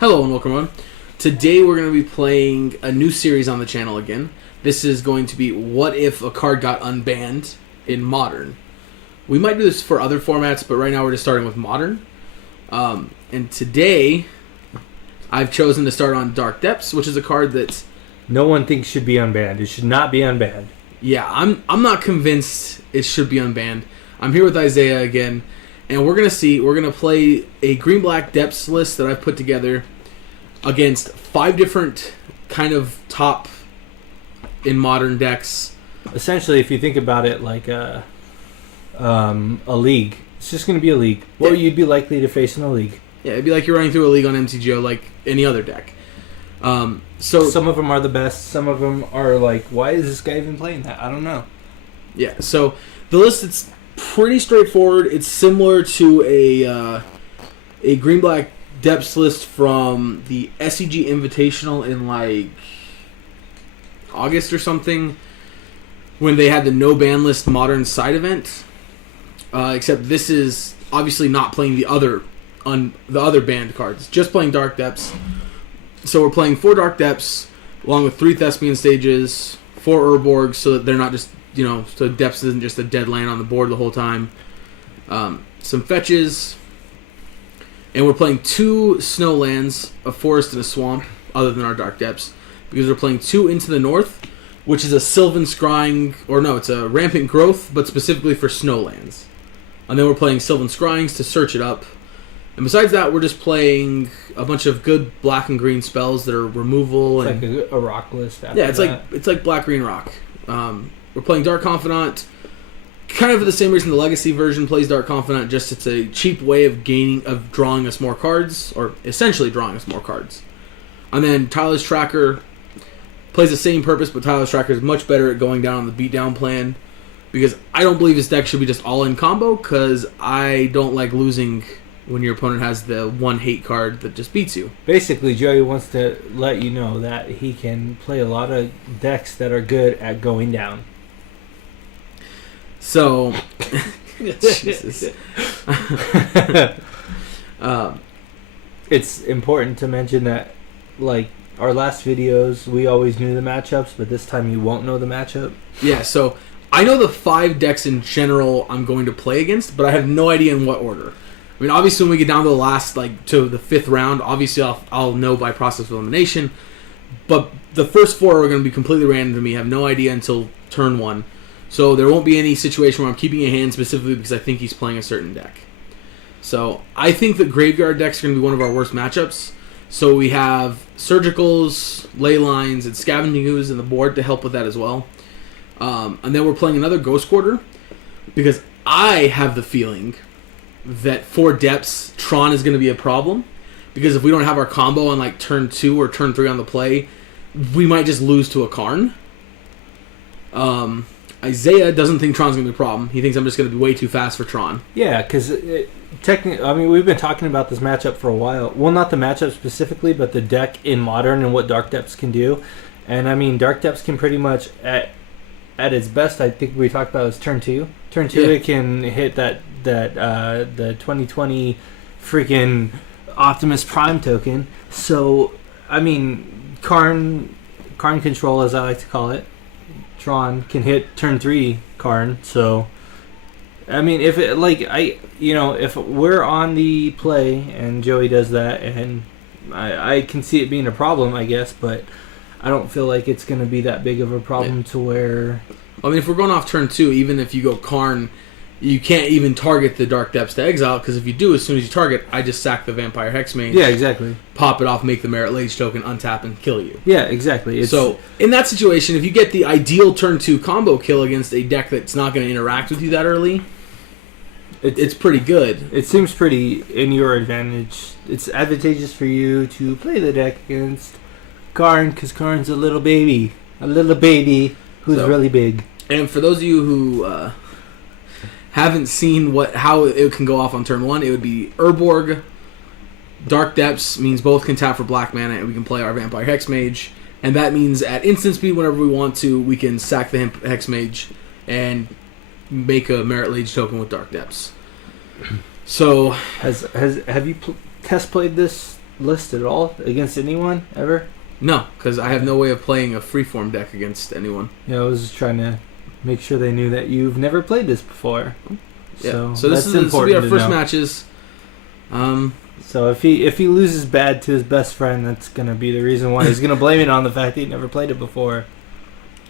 Hello and welcome on. Today we're going to be playing a new series on the channel again. This is going to be What If a Card Got Unbanned in Modern. We might do this for other formats, but right now we're just starting with Modern. And today I've chosen to start on Dark Depths, which is a card that no one thinks should be unbanned. It should not be unbanned. Yeah, I'm not convinced it should be unbanned. I'm here with Isaiah again. And we're going to play a green-black depths list that I've put together against 5 different kind of top in Modern decks. Essentially, if you think about it like a league, it's just going to be a league. What you'd be likely to face in a league. Yeah, it'd be like you're running through a league on MTGO like any other deck. So some of them are the best. Some of them are like, why is this guy even playing that? I don't know. Yeah, so the list, it's pretty straightforward. It's similar to a green-black depths list from the SEG Invitational in like August or something, when they had the no ban list Modern side event. Except this is obviously not playing the other banned cards, just playing Dark Depths. So we're playing 4 Dark Depths along with 3 Thespian stages, 4 Urborgs, so that they're not just, so Depths isn't just a dead land on the board the whole time. Some fetches. And we're playing 2 snow lands, a forest and a swamp, other than our Dark Depths. Because we're playing 2 Into the North, which is a Sylvan Scrying, it's a Rampant Growth, but specifically for snow lands. And then we're playing Sylvan Scryings to search it up. And besides that, we're just playing a bunch of good black and green spells that are removal. It's like a rock list. It's like black green rock. We're playing Dark Confidant, kind of for the same reason the Legacy version plays Dark Confidant. Just it's a cheap way of drawing us more cards, or essentially drawing us more cards. And then Tyler's Tracker plays the same purpose, but Tyler's Tracker is much better at going down on the beatdown plan, because I don't believe this deck should be just all in combo, because I don't like losing when your opponent has the one hate card that just beats you. Basically, Joey wants to let you know that he can play a lot of decks that are good at going down. So, Jesus. It's important to mention that, like our last videos, we always knew the matchups, but this time you won't know the matchup. Yeah, so I know the 5 decks in general I'm going to play against, but I have no idea in what order. I mean, obviously, when we get down to the last, to the 5th round, obviously I'll know by process of elimination. But the first 4 are going to be completely random to me. I have no idea until turn 1. So there won't be any situation where I'm keeping a hand specifically because I think he's playing a certain deck. So I think that graveyard decks are going to be one of our worst matchups. So we have Surgicals, Ley Lines, and Scavenging Ooze in the board to help with that as well. And then we're playing another Ghost Quarter because I have the feeling that 4 Depths, Tron is going to be a problem. Because if we don't have our combo on turn 2 or turn 3 on the play, we might just lose to a Karn. Isaiah doesn't think Tron's going to be a problem. He thinks I'm just going to be way too fast for Tron. Yeah, because technically, we've been talking about this matchup for a while. Well, not the matchup specifically, but the deck in Modern and what Dark Depths can do. And Dark Depths can pretty much, at its best, I think we talked about is turn 2. Turn 2, It can hit the 2020 freaking Optimus Prime token. So, Karn control, as I like to call it, Tron can hit turn 3 Karn. So, if we're on the play and Joey does that, and I can see it being a problem, I guess, but I don't feel like it's going to be that big of a problem to where... if we're going off turn 2, even if you go Karn, you can't even target the Dark Depths to exile, because if you do, as soon as you target, I just sack the Vampire Hexmage. Yeah, exactly. Pop it off, make the Merit Lage token, untap, and kill you. Yeah, exactly. So, in that situation, if you get the ideal turn 2 combo kill against a deck that's not going to interact with you that early, it's pretty good. It seems pretty in your advantage. It's advantageous for you to play the deck against Karn, because Karn's a little baby who's really big. And for those of you who haven't seen how it can go off on turn 1, it would be Urborg. Dark Depths means both can tap for black mana, and we can play our Vampire Hexmage. And that means at instant speed, whenever we want to, we can sack the Hexmage and make a Merit Lage token with Dark Depths. So, have you test played this list at all against anyone ever? No, because I have no way of playing a freeform deck against anyone. Yeah, I was just trying to make sure they knew that you've never played this before. Yeah. So this will be our first matches. So if he loses bad to his best friend, that's gonna be the reason why he's gonna blame it on the fact that he never played it before.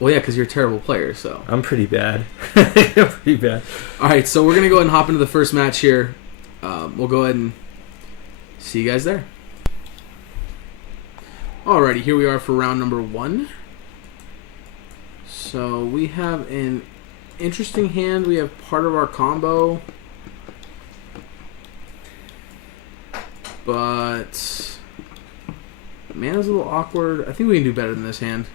Well, yeah, because you're a terrible player. So I'm pretty bad. I'm pretty bad. All right, so we're gonna go ahead and hop into the first match here. We'll go ahead and see you guys there. Alrighty, here we are for round number 1. So we have an interesting hand. We have part of our combo, but mana's a little awkward. I think we can do better than this hand,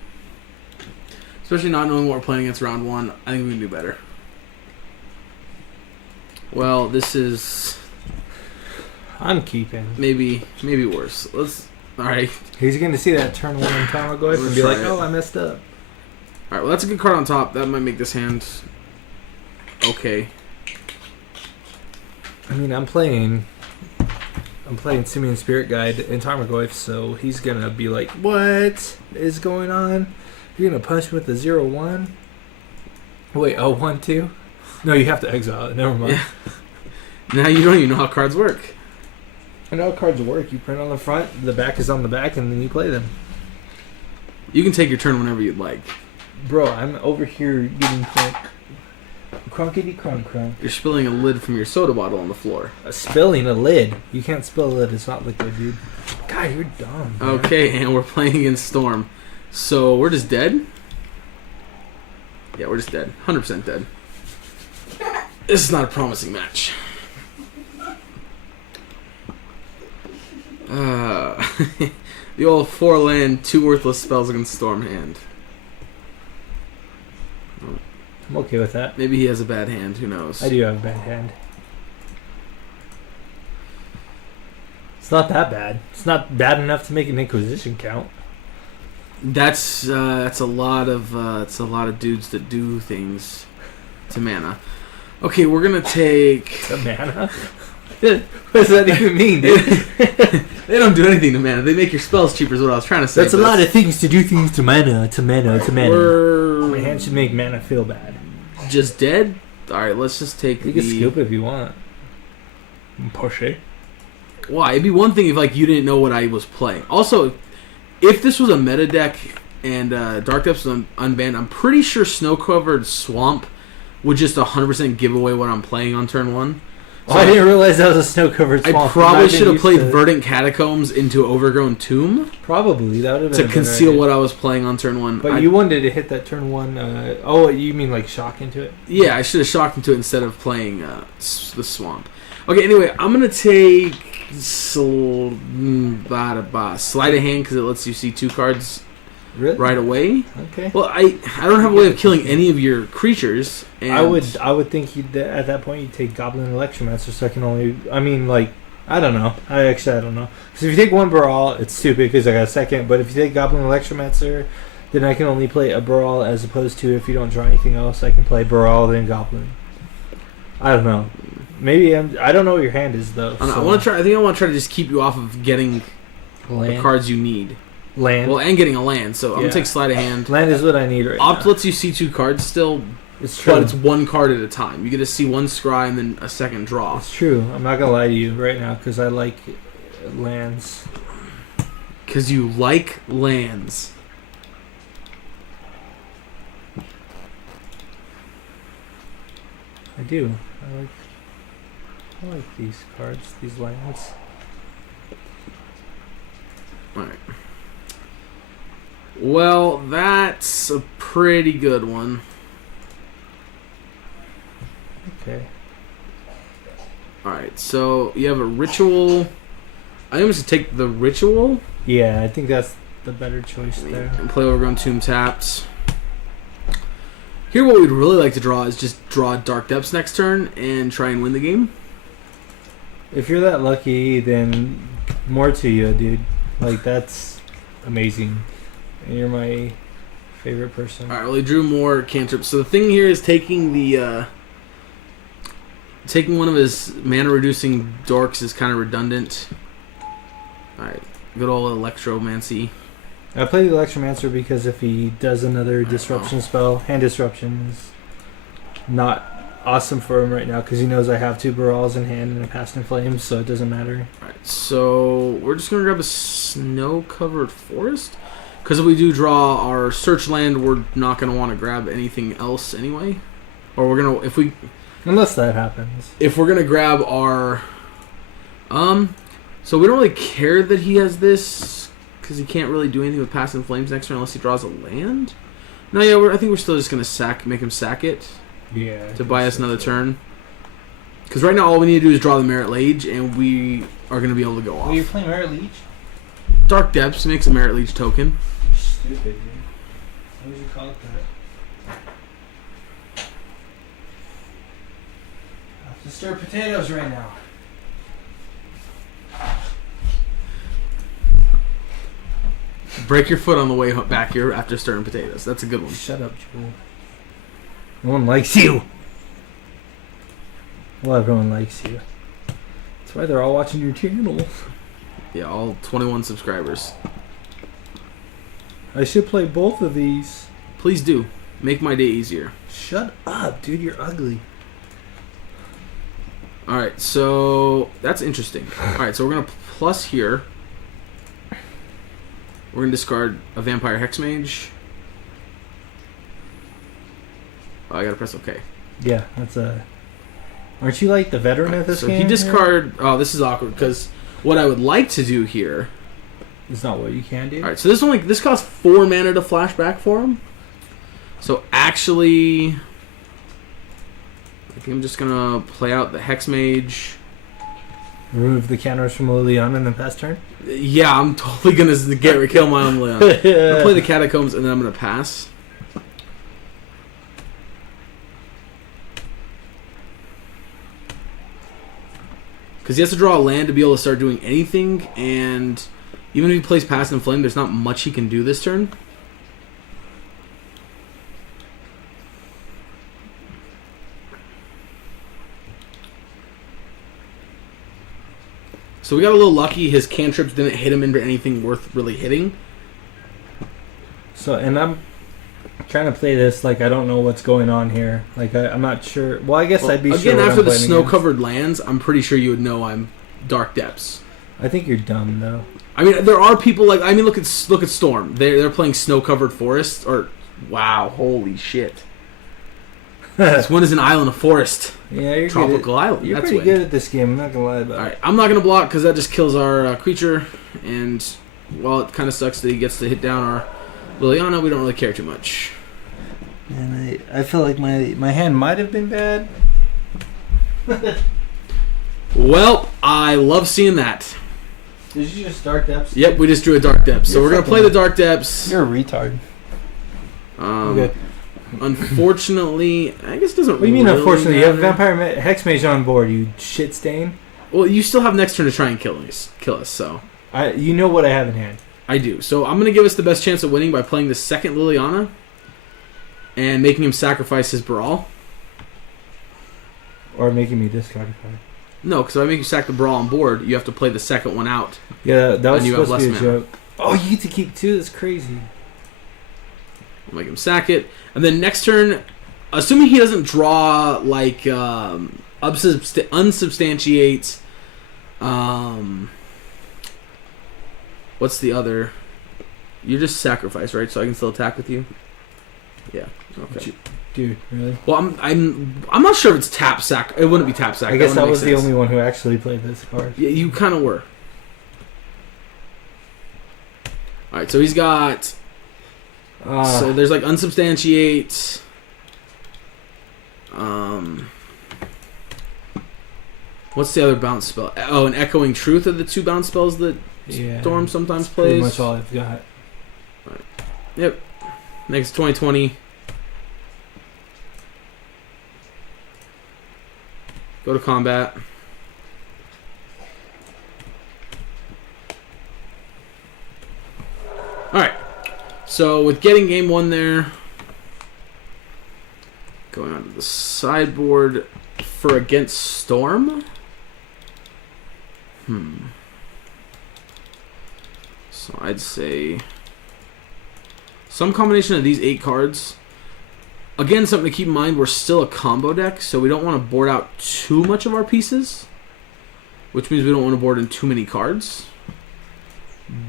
especially not knowing what we're playing against round 1. I think we can do better. Well, this is I'm keeping. maybe worse. All right. He's going to see that turn 1 in Tamagotchi and be like, oh, I messed up. All right, well, that's a good card on top. That might make this hand okay. I mean, I'm playing Simian Spirit Guide in Tamagotchi, so he's going to be like, what is going on? You're going to punch me with the 0-1? Wait, 1-2? No, you have to exile it. Never mind. Yeah. Now you don't even know how cards work. I know how cards work. You print on the front, the back is on the back, and then you play them. You can take your turn whenever you'd like. Bro, I'm over here getting crunkety crunk. You're spilling a lid from your soda bottle on the floor. Spilling a lid. You can't spill a lid. It's not liquid, dude. God, you're dumb. Man. Okay, and we're playing against Storm. So we're just dead? Yeah, we're just dead. 100% dead. This is not a promising match. The old 4-land, 2 worthless spells against Storm hand. I'm okay with that. Maybe he has a bad hand. Who knows? I do have a bad hand. It's not that bad. It's not bad enough to make an Inquisition count. That's a lot of dudes that do things to mana. Okay, we're gonna take to mana. What does that even mean, dude? They don't do anything to mana. They make your spells cheaper. Is what I was trying to say. That's a lot of things to do things to mana. We're My hand should make mana feel bad. Just dead. All right, let's just take. You can scoop if you want. Push it. Why? It'd be one thing if you didn't know what I was playing. Also, if this was a meta deck and Dark Depths was unbanned, I'm pretty sure Snow Covered Swamp would just 100% give away what I'm playing on turn 1. So I didn't realize that was a snow-covered swamp. I probably should have played Verdant Catacombs into Overgrown Tomb. Probably. That would have been to conceal what I was playing on turn 1. But you wanted to hit that turn 1... oh, you mean shock into it? Yeah, I should have shocked into it instead of playing the Swamp. Okay, anyway, I'm going to take Sleight of Hand because it lets you see 2 cards right away. Okay. Well, I don't have a way of killing any of your creatures. And I would think at that point you'd take Goblin Electromancer, so I can only... I mean, I don't know. I don't know. Because if you take 1 Brawl, it's stupid because I got a second. But if you take Goblin Electromancer, then I can only play a Brawl as opposed to if you don't draw anything else, I can play Brawl then Goblin. I don't know. Maybe I don't know what your hand is though. I want to try. I think I want to try to just keep you off of getting the cards you need. Land. Well, and getting a land. So I'm gonna take Sleight of Hand. Land is what I need right Opt now. lets you see 2 cards still. It's true. But it's 1 card at a time. You get to see 1 scry and then a second draw. It's true. I'm not gonna lie to you right now because I like lands. Because you like lands. I do. I like these cards, these lands. Alright. Well, that's a pretty good one. Okay. Alright, so you have a ritual. I think we should take the ritual. Yeah, I think that's the better choice there. And play Overgrown Tomb taps. Here, what we'd really like to draw is just draw Dark Depths next turn and try and win the game. If you're that lucky, then more to you, dude. That's amazing. And you're my favorite person. Alright, well, he drew more cantrips. So the thing here is taking the... taking one of his mana-reducing dorks is kind of redundant. Alright. Good old Electromancy. I play the Electromancer because if he does another disruption spell, hand disruption is not awesome for him right now because he knows I have 2 Barals in hand and a Past in Flames, so it doesn't matter. Alright, so we're just gonna grab a snow-covered forest. Because if we do draw our search land, we're not gonna want to grab anything else anyway. Or we're gonna Unless that happens. if we're gonna grab our so we don't really care that he has this because he can't really do anything with Past in Flames next turn unless he draws a land. No, yeah, I think we're still just gonna make him sack it. Yeah. To buy us another turn. Because right now all we need to do is draw the Merit Lage, and we are going to be able to go off. Oh, you're playing Merit Leech? Dark Depths makes a Merit Lage token. Stupid, dude. What would you call it that? I have to stir potatoes right now. Break your foot on the way back here after stirring potatoes. That's a good one. Shut up, Joel. No one likes you. Well, everyone likes you. That's why they're all watching your channel. Yeah, all 21 subscribers. I should play both of these. Please do. Make my day easier. Shut up, dude. You're ugly. Alright, so that's interesting. Alright, so we're going to plus here. We're going to discard a Vampire Hexmage. Oh, I got to press OK. Yeah, that's a... Aren't you like the veteran of this so game? he discard... Oh, this is awkward because what I would like to do here... It's not what you can do. Alright, so this costs 4 mana to flashback for him. So actually... I think I'm just going to play out the Hexmage. Remove the counters from Liliana in the past turn? Yeah, I'm totally going to kill my own Leon. I'm going to play the Catacombs and then I'm going to pass. Because he has to draw a land to be able to start doing anything, and even if he plays Past in Flame, there's not much he can do this turn. So we got a little lucky. His cantrips didn't hit him into anything worth really hitting. So, and I'm trying to play this like I don't know what's going on here. Like I'm not sure. Well, I guess I'd be sure. Again, what after I'm the playing snow-covered lands, I'm pretty sure you would know I'm Dark Depths. against. I think you're dumb though. I mean, there are people like look at Storm. They're playing snow-covered forests. Or wow, holy shit! This one is an island, a forest. Yeah, you're tropical island. You're That's pretty good at this game. I'm not gonna lie about it. All right, I'm not gonna block because that just kills our creature. And while it kind of sucks that he gets to hit down our Liliana, we don't really care too much. And I feel like my hand might have been bad. Well, I love seeing that. Did you just Dark Depths? Yep, we just drew a Dark Depths. So we're going to play the Dark Depths. You're a retard. Okay. Unfortunately, I guess it doesn't. What do you mean? Really Unfortunately, you have matter. Vampire Hexmage on board. You shit stain. Well, you still have next turn to try and kill us. So You know what I have in hand. I do. So I'm going to give us the best chance of winning by playing the second Liliana and making him sacrifice his Brawl. Or making me discard a card. No, because if I make you sack the Brawl on board, you have to play the second one out. Yeah, that was And you have supposed to be a less mana. joke. Oh, you get to keep 2? That's crazy. I'll make him sack it. And then next turn, assuming he doesn't draw, like, unsubstantiate... what's the other? You just sacrifice, right? So I can still attack with you? Yeah. Okay. Dude, really? Well, I'm not sure if it's tap sack. It wouldn't be tap sack. I guess that was sense. the only one who actually played this card. Yeah, you kind of were. All right, so he's got. So there's like unsubstantiate. What's the other bounce spell? Oh, an Echoing Truth are the 2 bounce spells that Storm sometimes plays. Pretty much all I've got. All right. Yep. Next 2020. Go to combat. Alright. So with getting game 1 there, going on to the sideboard for against Storm. So I'd say some combination of these 8 cards. Again, something to keep in mind, we're still a combo deck, so we don't want to board out too much of our pieces, which means we don't want to board in too many cards.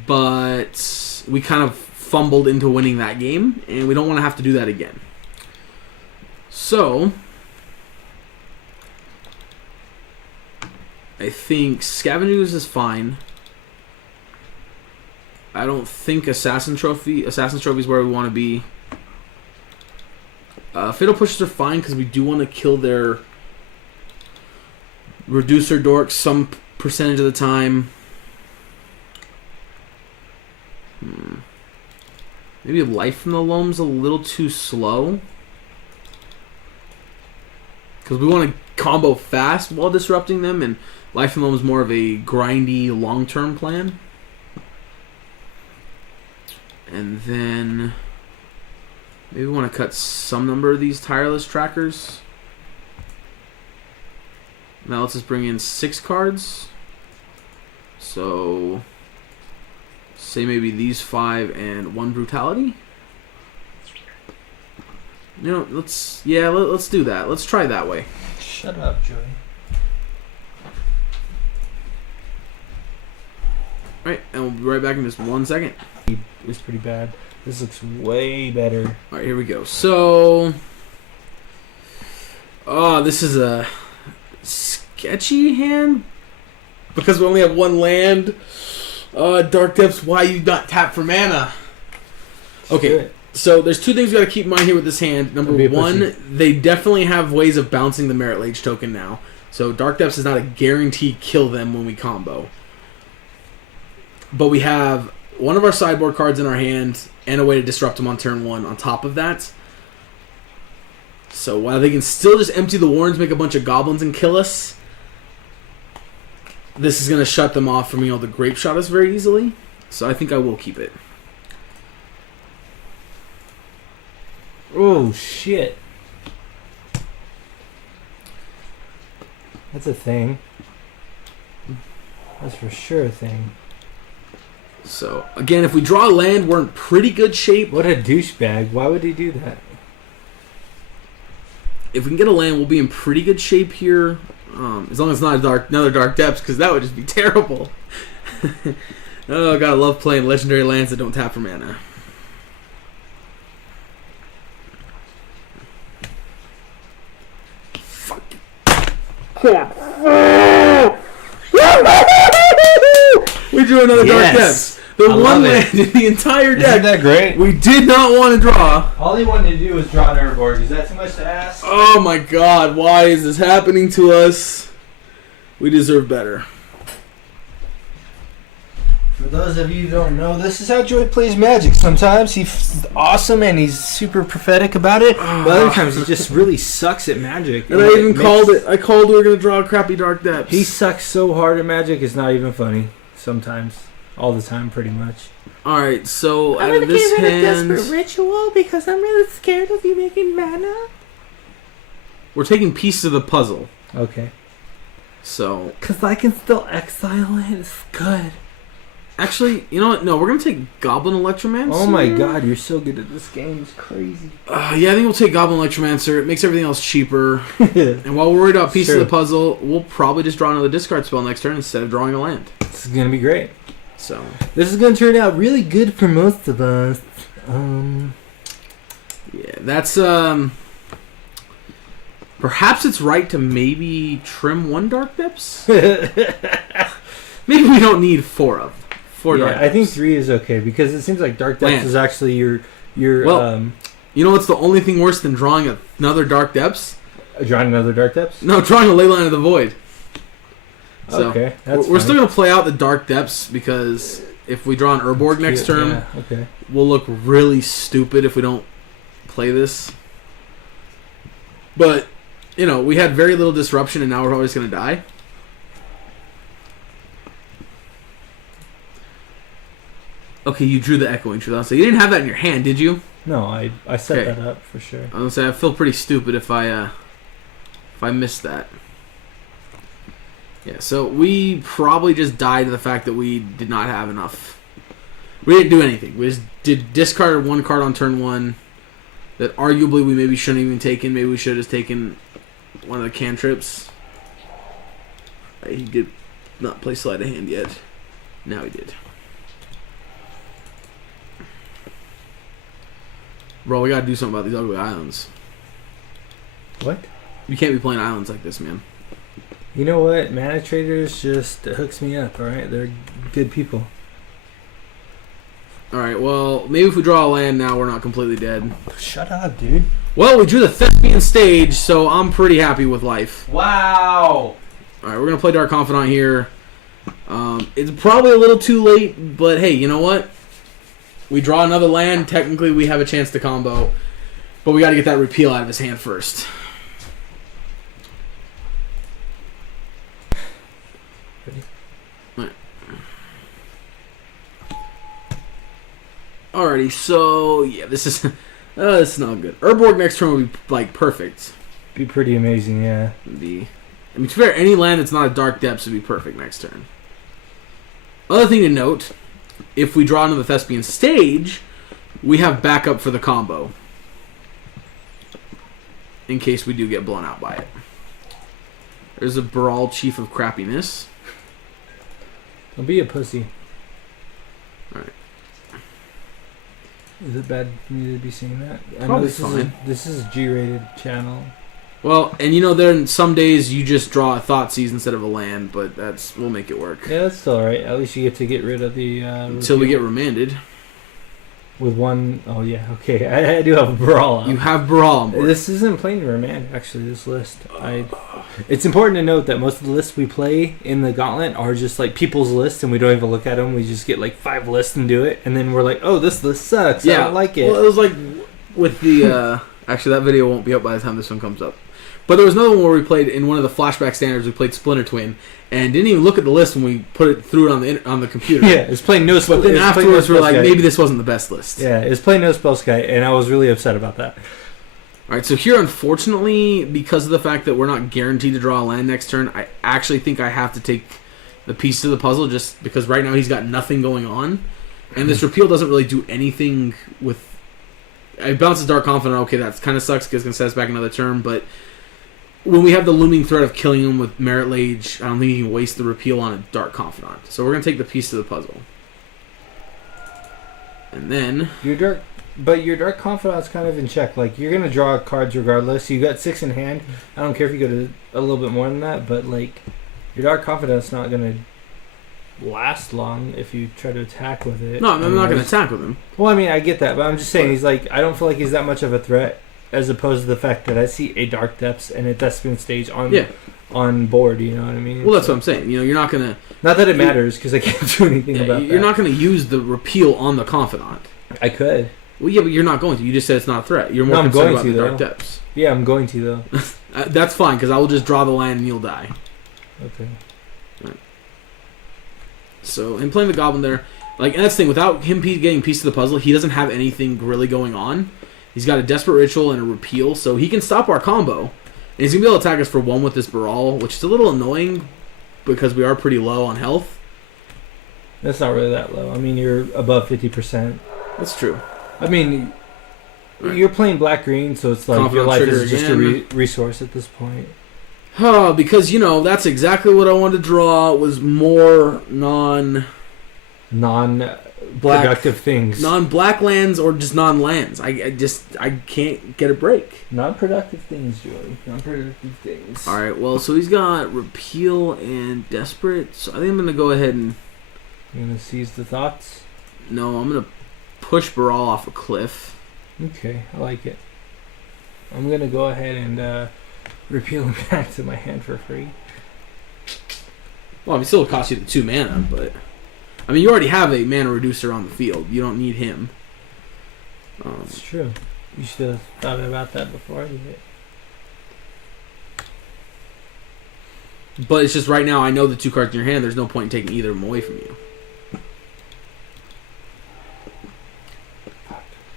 But we kind of fumbled into winning that game, and we don't want to have to do that again. So I think Scavenging Ooze is fine. I don't think Assassin's Trophy is where we want to be. Fatal Pushes are fine because we do want to kill their Reducer Dork some percentage of the time. Maybe Life from the Loam's a little too slow. Because we want to combo fast while disrupting them, and Life from the Loam is more of a grindy, long-term plan. And then maybe we want to cut some number of these Tireless Trackers. Now let's just bring in 6 cards. So say maybe these 5 and 1 Brutality. You know, let's do that. Let's try that way. Shut up, Joey. Alright, and we'll be right back in just 1 second. It was pretty bad. This looks way better. Alright, here we go. So this is a sketchy hand because we only have 1 land. Dark Depths, why you not tap for mana? Okay, so there's 2 things we gotta keep in mind here with this hand. Number 1, they definitely have ways of bouncing the Merit Lage token now. So Dark Depths is not a guaranteed kill them when we combo. But we have one of our sideboard cards in our hand and a way to disrupt them on turn 1 on top of that. So while they can still just empty the warrens, make a bunch of goblins and kill us, this is going to shut them off from being able to grape shot us very easily. So I think I will keep it. Oh, shit. That's a thing. That's for sure a thing. So, again, if we draw a land, we're in pretty good shape. What a douchebag. Why would he do that? If we can get a land, we'll be in pretty good shape here. As long as it's not another Dark Depths, because that would just be terrible. Oh, God, I love playing legendary lands that don't tap for mana. Fuck. We drew another Dark Depths. The one land in the entire deck. Isn't that great? We did not want to draw. All he wanted to do was draw an Urborg. Is that too much to ask? Oh my God, why is this happening to us? We deserve better. For those of you who don't know, this is how Joey plays Magic. Sometimes he's awesome and he's super prophetic about it. But other times he just really sucks at Magic. And I even called it. I called we were going to draw a crappy Dark Depths. He sucks so hard at Magic, it's not even funny. Sometimes. All the time, pretty much. Alright, so out of this hand... Desperate Ritual because I'm really scared of you making mana. We're taking pieces of the puzzle. Okay. So... Because I can still exile it. It's good. Actually, you know what? No, we're going to take Goblin Electromancer. Oh my God, you're so good at this game. It's crazy. Yeah, I think we'll take Goblin Electromancer. It makes everything else cheaper. And while we're worried about pieces of the puzzle, we'll probably just draw another discard spell next turn instead of drawing a land. This is going to be great. So this is going to turn out really good for most of us. Yeah, that's perhaps it's right to maybe trim 1 Dark Depths. Maybe we don't need 4 of them. 4 Dark Depths. I think 3 is okay because it seems like Dark Depths is actually your you know what's the only thing worse than drawing another Dark Depths? Drawing another Dark Depths? No, drawing a Leyline of the Void. So okay, we're still going to play out the Dark Depths because if we draw an Urborg next turn, we'll look really stupid if we don't play this. But, you know, we had very little disruption and now we're always going to die. Okay, you drew the Echoing Truth. So you didn't have that in your hand, did you? No, I set that up for sure. I was going to say, I feel pretty stupid if I missed that. Yeah, so we probably just died to the fact that we did not have enough We didn't do anything. We just discarded one card on turn 1 that arguably we maybe shouldn't have even taken. Maybe we should have just taken one of the cantrips. He did not play sleight of hand yet. Now he did. Bro, we gotta do something about these ugly islands. What? You can't be playing islands like this, man. You know what? Mana Traders just hooks me up, alright? They're good people. Alright, well, maybe if we draw a land now, we're not completely dead. Shut up, dude. Well, we drew the Thespian Stage, so I'm pretty happy with life. Wow! Alright, we're gonna play Dark Confidant here. It's probably a little too late, but hey, you know what? We draw another land. Technically, we have a chance to combo, but we gotta get that repeal out of his hand first. Alrighty, so yeah, this is not good. Urborg next turn would be like perfect. Be pretty amazing, yeah. I mean, to be fair, any land that's not a Dark Depths would be perfect next turn. Other thing to note, if we draw into the Thespian Stage, we have backup for the combo. In case we do get blown out by it. There's a Brawl Chief of Crappiness. Don't be a pussy. Alright. Is it bad for me to be seeing that? I Probably know fine. This is a G-rated channel. Well, and you know, there some days you just draw a Thoughtseize instead of a land, but we'll make it work. Yeah, that's still alright. At least you get to get rid of the... Until we get remanded. With one... Oh, yeah, okay. I do have a Brawl on. You have Brawl on board. This isn't playing Remand, actually, this list. It's important to note that most of the lists we play in the Gauntlet are just like people's lists, and we don't even look at them. We just get like 5 lists and do it, and then we're like, oh, this list sucks. I don't like it. Well, it was like with the... actually, that video won't be up by the time this one comes up. But there was another one where we played, in one of the flashback standards, we played Splinter Twin, and didn't even look at the list when we threw it on the computer. Yeah, it's playing no spell. But then afterwards, we were like, maybe this wasn't the best list. Yeah, it's playing no spell sky, and I was really upset about that. Alright, so here, unfortunately, because of the fact that we're not guaranteed to draw a land next turn, I actually think I have to take the piece of the puzzle, just because right now he's got nothing going on. And this repeal doesn't really do anything with... It bounces Dark Confidant, okay, that kind of sucks, because it's going to set us back another turn, but... When we have the looming threat of killing him with Merit Lage, I don't think you can waste the repeal on a Dark Confidant. So we're going to take the piece of the puzzle. And then... Your Dark Confidant's kind of in check. Like, you're going to draw cards regardless. You got 6 in hand. I don't care if you go to a little bit more than that, but, like, your Dark Confidant's not going to last long if you try to attack with it. No, I'm not going to attack with him. Well, I mean, I get that, but I'm just saying, he's like, I don't feel like he's that much of a threat. As opposed to the fact that I see a Dark Depths and a Thespian Stage on board, you know what I mean? Well, that's what I'm saying. You know, you're not going to... Not that it matters, because I can't do anything about that. You're not going to use the repeal on the Confidant. I could. Well, yeah, but you're not going to. You just said it's not a threat. You're more concerned about the Dark Depths. Yeah, I'm going to, though. That's fine, because I will just draw the land and you'll die. Okay. Right. So, in playing the Goblin there, like, and that's the thing, without him getting piece of the puzzle, he doesn't have anything really going on. He's got a Desperate Ritual and a Repeal, so he can stop our combo. And he's going to be able to attack us for 1 with this Baral, which is a little annoying because we are pretty low on health. That's not really that low. I mean, you're above 50%. That's true. I mean, right. You're playing black-green, so it's like Confidant your life trigger is just again. a resource at this point. Because, you know, that's exactly what I wanted to draw, was more non-productive things. Non-black lands or just non-lands. I can't get a break. Non-productive things, Joey. Non-productive things. Alright, well, so he's got Repeal and Desperate, so I think I'm going to go ahead and... You're going to seize the thoughts? No, I'm going to push Baral off a cliff. Okay, I like it. I'm going to go ahead and repeal him back to my hand for free. Well, I mean, still cost you the 2 mana, but... I mean, you already have a mana reducer on the field. You don't need him. It's true. You should have thought about that before I did it. But it's just right now, I know the 2 cards in your hand. There's no point in taking either of them away from you.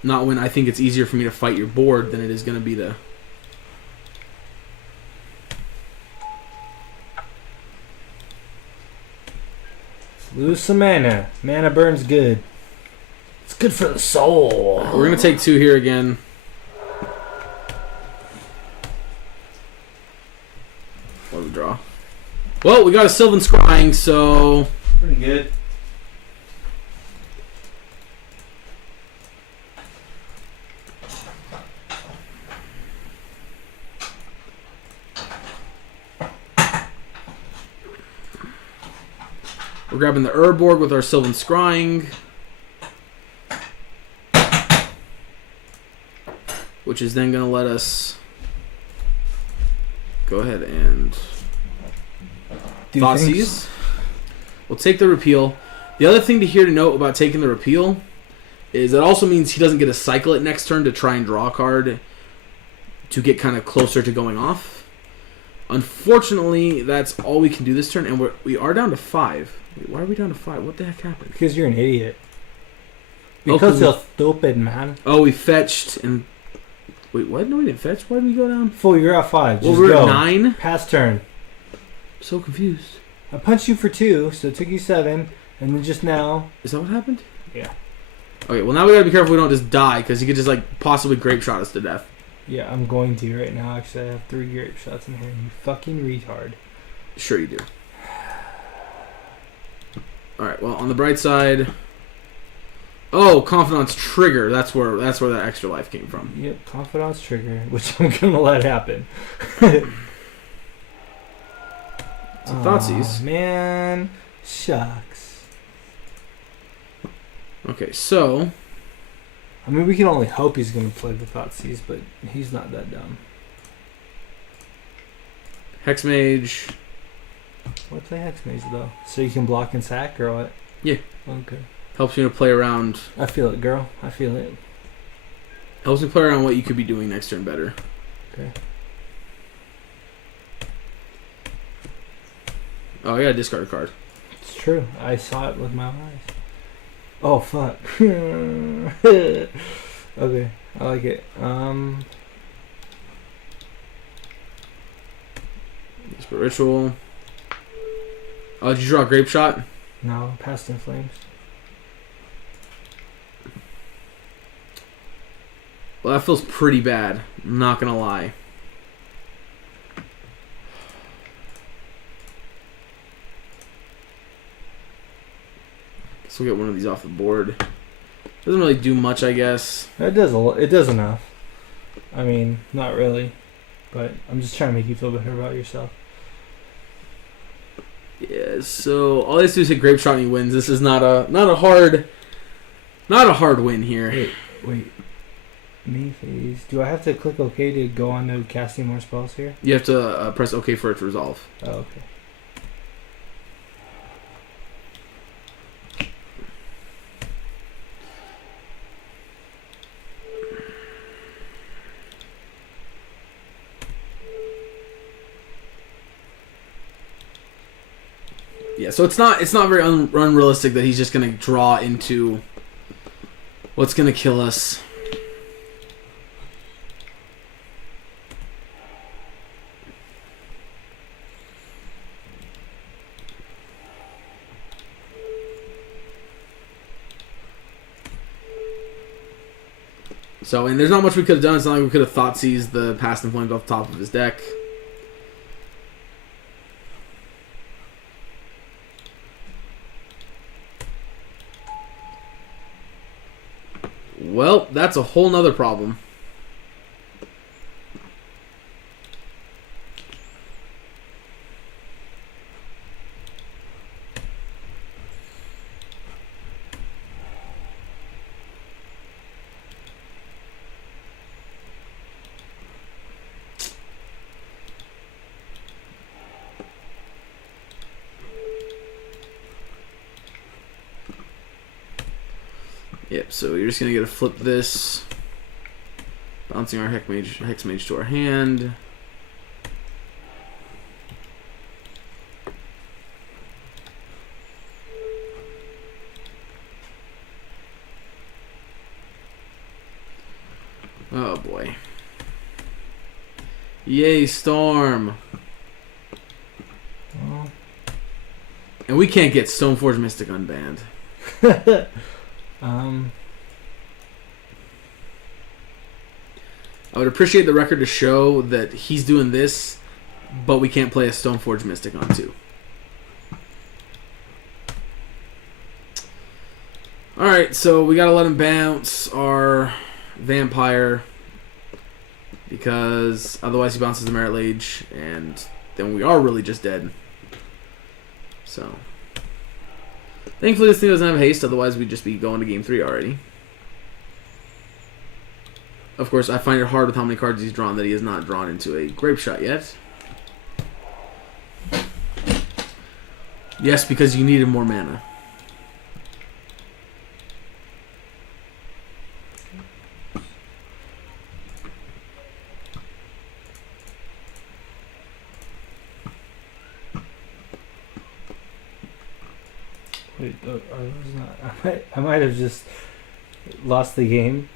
Not when I think it's easier for me to fight your board than it is going to be to... Lose some mana. Mana burns good. It's good for the soul. We're going to take 2 here again. What a draw. Well, we got a Sylvan Scrying, so... Pretty good. We're grabbing the Urborg with our Sylvan Scrying. Which is then going to let us go ahead and Thoughtseize. We'll take the repeal. The other thing to note about taking the repeal is that also means he doesn't get to cycle it next turn to try and draw a card to get kind of closer to going off. Unfortunately, that's all we can do this turn, and we are down to 5. Wait, why are we down to 5? What the heck happened? Because you're an idiot. Because you're stupid, man. Oh, we fetched and... Wait, what? No, we didn't fetch. Why did we go down? Fool, you're at 5. Well, Just we're go. at 9. Pass turn. I'm so confused. I punched you for 2, so it took you 7, and then just now... Is that what happened? Yeah. Okay, well now we gotta be careful we don't just die, because he could just like possibly grape shot us to death. Yeah, I'm going to right now. Actually, I have 3 grape shots in here. You fucking retard. Sure you do. Alright, well on the bright side... Oh, Confidant's Trigger. That's where that extra life came from. Yep, Confidant's Trigger, which I'm gonna let happen. So Thoughtseize. Man, shucks. Okay, so... I mean, we can only hope he's going to play the Thoughtseize, but he's not that dumb. Hexmage. Why play Hexmage, though? So you can block and sack, or what? Yeah. Okay. Helps me to play around... I feel it, girl. I feel it. Helps me play around what you could be doing next turn better. Okay. Oh, I gotta discard a card. It's true. I saw it with my eyes. Oh, fuck. Okay. I like it. Desperate Ritual. Oh, did you draw a Grape Shot? No, Past in Flames. Well, that feels pretty bad. I'm not gonna lie. Guess we'll get one of these off the board. Doesn't really do much, I guess. It does it does enough. I mean, not really, but I'm just trying to make you feel better about yourself. Yeah. So all he has to do is hit Grape Shot and he wins. This is not a hard win here. Wait. Me phase. Do I have to click OK to go on to casting more spells here? You have to press OK for it to resolve. Oh, okay. Yeah, so it's not very unrealistic that he's just gonna draw into what's gonna kill us. So, and there's not much we could have done. It's not like we could have Thoughtseized the Past and Flames off the top of his deck. Well, that's a whole nother problem. Yep, so you're just going to get to flip this. Bouncing our Hexmage to our hand. Oh boy. Yay, Storm! Well. And we can't get Stoneforge Mystic unbanned. I would appreciate the record to show that he's doing this, but we can't play a Stoneforge Mystic on 2. Alright, so we gotta let him bounce our Vampire, because otherwise he bounces the Merit Lage, and then we are really just dead. So, thankfully this thing doesn't have haste, otherwise we'd just be going to game 3 already. Of course, I find it hard with how many cards he's drawn that he has not drawn into a Grape Shot yet. Yes, because you needed more mana. Wait, I might have just lost the game.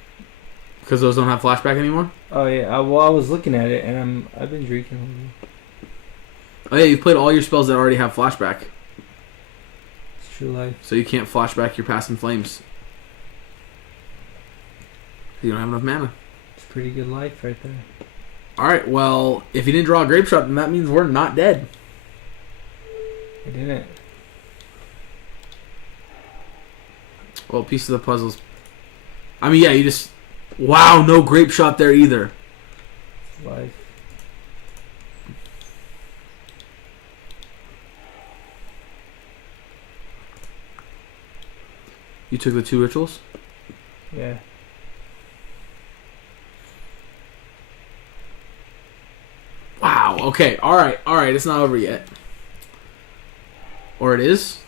Because those don't have flashback anymore? Oh yeah, well I was looking at it and I've been drinking. Oh yeah, you've played all your spells that already have flashback. It's true life. So you can't flashback your Past in Flames. You don't have enough mana. It's pretty good life right there. Alright, well, if you didn't draw a Grape Shot, then that means we're not dead. I didn't. Well, piece of the puzzles. I mean, yeah, you just... Wow, no Grape Shot there either. Life. You took the 2 rituals? Yeah. Wow, okay, alright, it's not over yet. Or it is?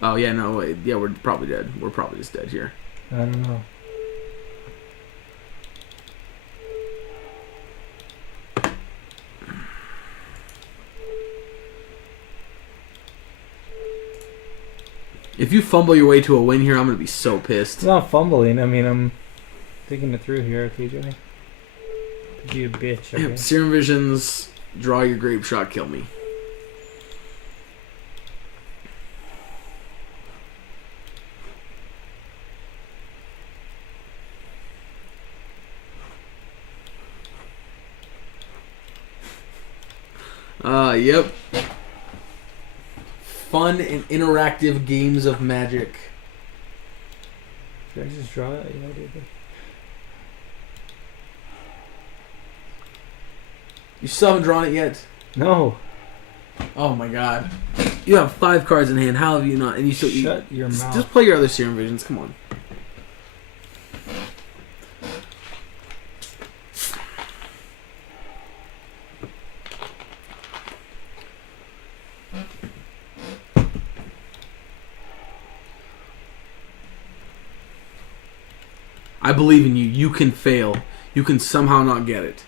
Oh, yeah, no, wait. Yeah, we're probably dead. We're probably just dead here. I don't know. If you fumble your way to a win here, I'm going to be so pissed. It's not fumbling. I mean, I'm thinking it through here, TJ. Be a bitch. Okay? Yep, Serum Visions, draw your Grape Shot, kill me. Yep. Fun and interactive games of Magic. Did I just draw it? Yeah, I did. You still haven't drawn it yet? No. Oh my god. You have 5 cards in hand. How have you not? And you still Shut your mouth. Just play your other Serum Visions. Come on. I believe in you. You can fail. You can somehow not get it.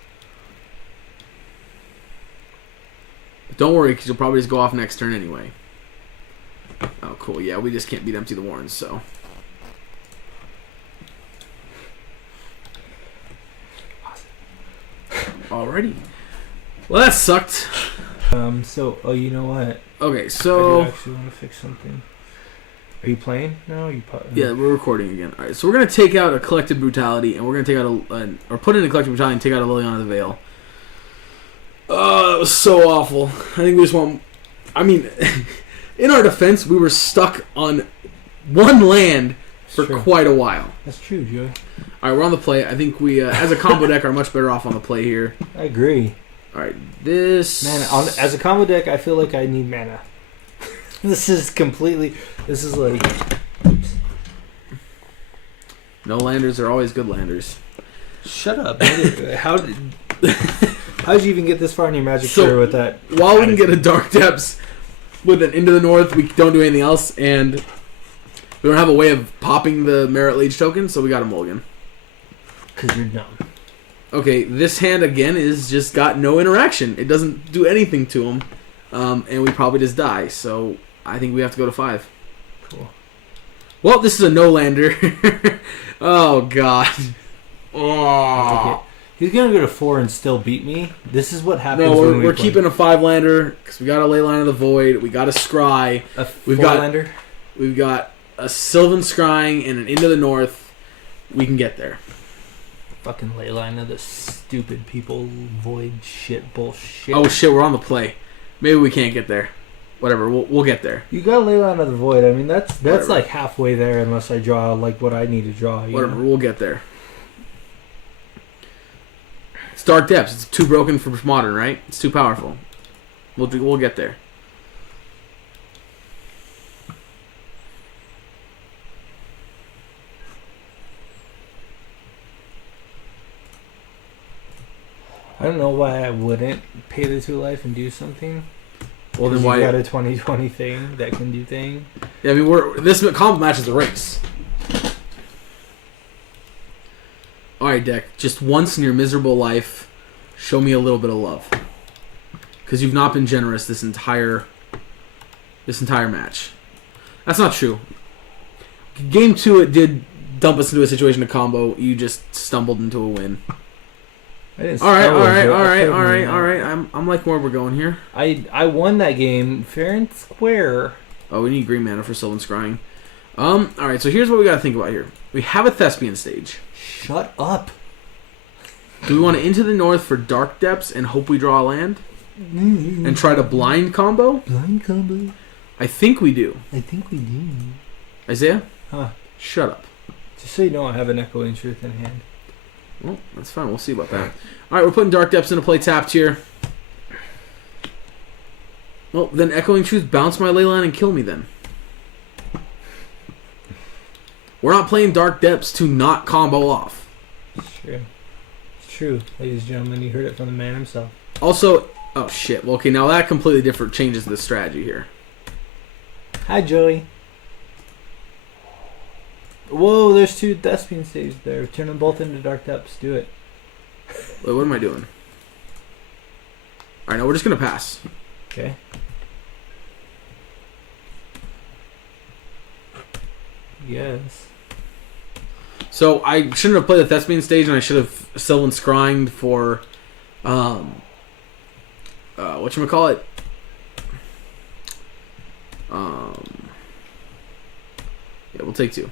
But don't worry, because you'll probably just go off next turn anyway. Oh, cool. Yeah, we just can't beat Empty the Warrens, so. Alrighty. Well, that sucked. Oh, you know what? Okay, so... I do actually want to fix something. Are you playing? No, Yeah, we're recording again. All right, so we're gonna take out a Collective Brutality, and we're gonna take out or put in a Collective Brutality and take out a Liliana the Veil. Oh, that was so awful. I think we just want. I mean, in our defense, we were stuck on one land for quite a while. That's true, Joey. All right, we're on the play. I think we, as a combo deck, are much better off on the play here. I agree. All right, this Man, as a combo deck, I feel like I need mana. This is like... Oops. No landers are always good landers. Shut up. How did you even get this far in your Magic career with that? While we can get a Dark Depths with an Into the North, we don't do anything else, and we don't have a way of popping the Merit Lage token, so we got a mulligan. Because you're dumb. Okay, this hand, again, is just got no interaction. It doesn't do anything to him, and we probably just die, so... I think we have to go to 5. Cool. Well, this is a no-lander. Oh, God. Oh. He's going to go to 4 and still beat me. This is what happens when we're keeping a 5-lander because we got a Leyline of the Void. We got a Scry. A 4-lander? We've got a Sylvan Scrying and an Into the North. We can get there. Fucking leyline of the stupid people, void shit, bullshit. Oh shit, we're on the play. Maybe we can't get there. Whatever, we'll get there. You got leyline of the void. I mean, that's Whatever. like halfway there unless I draw like what I need to draw. Whatever, we'll get there. It's Dark Depths. It's too broken for modern, right? It's too powerful. We'll get there. I don't know why I wouldn't pay the 2 life and do something. Well, then You why? got a 20/20 thing that can do thing. Yeah, I mean, this combo match is a race. All right, deck. Just once in your miserable life, show me a little bit of love, because you've not been generous this entire match. That's not true. Game 2, it did dump us into a situation to combo. You just stumbled into a win. I didn't All right. stumble. I'm liking where we're going here. I won that game fair and square. Oh, we need green mana for Sylvan Scrying. All right, so here's what we got to think about here. We have a Thespian stage. Shut up. Do we want to Into the North for Dark Depths and hope we draw a land? And try to blind combo? Blind combo. I think we do. I think we do. Isaiah? Huh. Shut up. Just so you know, I have an Echoing Truth in hand. Well, that's fine. We'll see about that. All right, we're putting Dark Depths into play tapped here. Well, then Echoing Truth bounce my Leyline and kill me then. We're not playing Dark Depths to not combo off. It's true. It's true, ladies and gentlemen. You heard it from the man himself. Also, oh shit. Well, okay, now that completely different changes the strategy here. Hi, Joey. Whoa, there's 2 Thespian stages there. Turn them both into Dark Depths. Do it. Wait, what am I doing? All right, now we're just going to pass. Okay. Yes. So I shouldn't have played the Thespian stage, and I should have Sylvan Scrying for, whatchamacallit? Yeah, we'll take 2.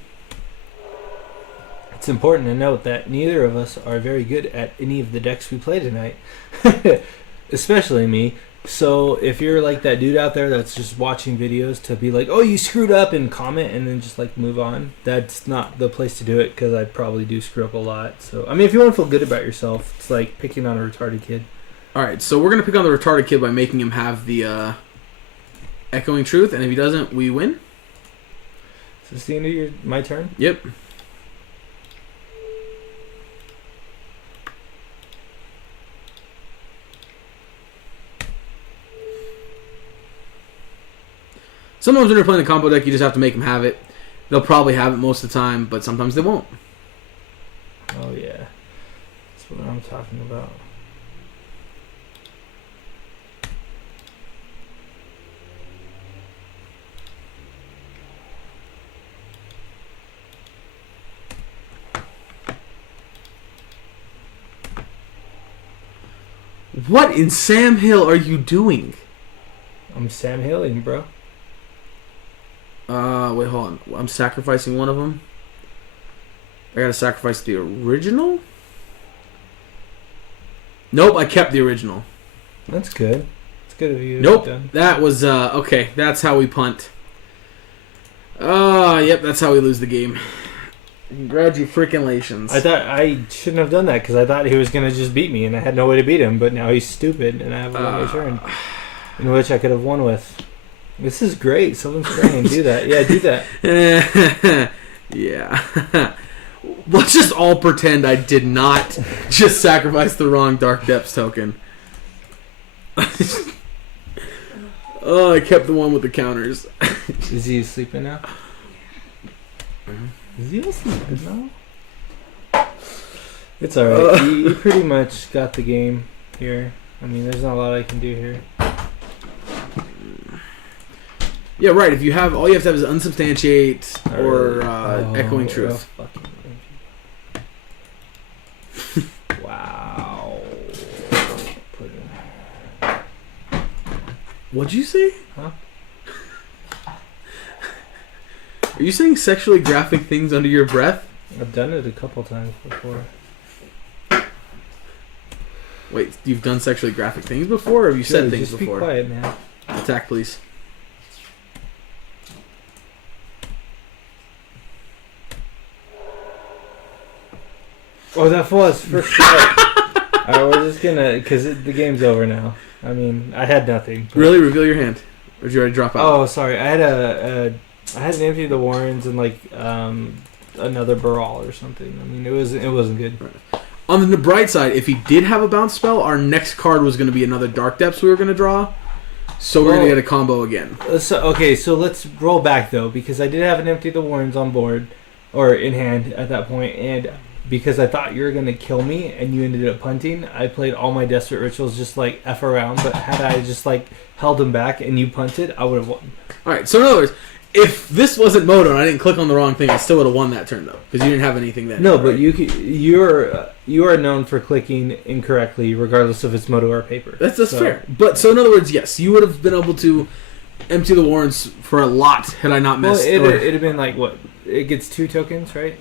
It's important to note that neither of us are very good at any of the decks we play tonight. Especially me. So if you're like that dude out there that's just watching videos to be like, oh, you screwed up, and comment and then just like move on, that's not the place to do it, because I probably do screw up a lot. So, I mean, if you want to feel good about yourself, it's like picking on a retarded kid. All right, so we're going to pick on the retarded kid by making him have the Echoing Truth, and if he doesn't, we win? Is this the end of my turn? Yep. Sometimes when you're playing a combo deck, you just have to make them have it. They'll probably have it most of the time, but sometimes they won't. Oh, yeah. That's what I'm talking about. What in Sam Hill are you doing? I'm Sam Hailing, bro. Wait, hold on. I'm sacrificing one of them. I gotta sacrifice the original? Nope, I kept the original. That's good. It's good of you. Nope, Done. that was, okay, that's how we punt. Yep, that's how we lose the game. Congratulations. I thought I shouldn't have done that because I thought he was going to just beat me and I had no way to beat him, but now he's stupid and I have a turn in which I could have won with. This is great. Sylvan Scrying, do that. Yeah, do that. Yeah. Let's just all pretend I did not just sacrifice the wrong Dark Depths token. Oh, I kept the one with the counters. Is he sleeping now? Is he sleeping now? It's alright. You pretty much got the game here. I mean, there's not a lot I can do here. Yeah, right. If you have, all you have to have is unsubstantiate or echoing truth. Wow. What'd you say? Huh? Are you saying sexually graphic things under your breath? I've done it a couple times before. Wait, you've done sexually graphic things before, or have you said things just before? Be quiet, man. Attack, please. Oh, that was first strike. Alright, we're just gonna, because the game's over now. I mean, I had nothing. But... Really? Reveal your hand. Or did you already drop out? Oh, sorry. I had an empty of the Warrens and like another Baral or something. I mean, it wasn't good. Right. On the bright side, if he did have a bounce spell, our next card was going to be another Dark Depths we were going to draw. So we're going to get a combo again. So let's roll back though, because I did have an empty of the Warrens on board, or in hand at that point, and because I thought you were going to kill me and you ended up punting, I played all my Desperate Rituals just like F around, but had I just like held him back and you punted, I would have won. Alright, so in other words, if this wasn't Moto and I didn't click on the wrong thing, I still would have won that turn though, because you didn't have anything then. No, right? but you are known for clicking incorrectly, regardless if it's Moto or paper. That's fair. But so in other words, yes, you would have been able to empty the Warrens for a lot had I not missed. Well, it'd have been like what? It gets 2 tokens, right?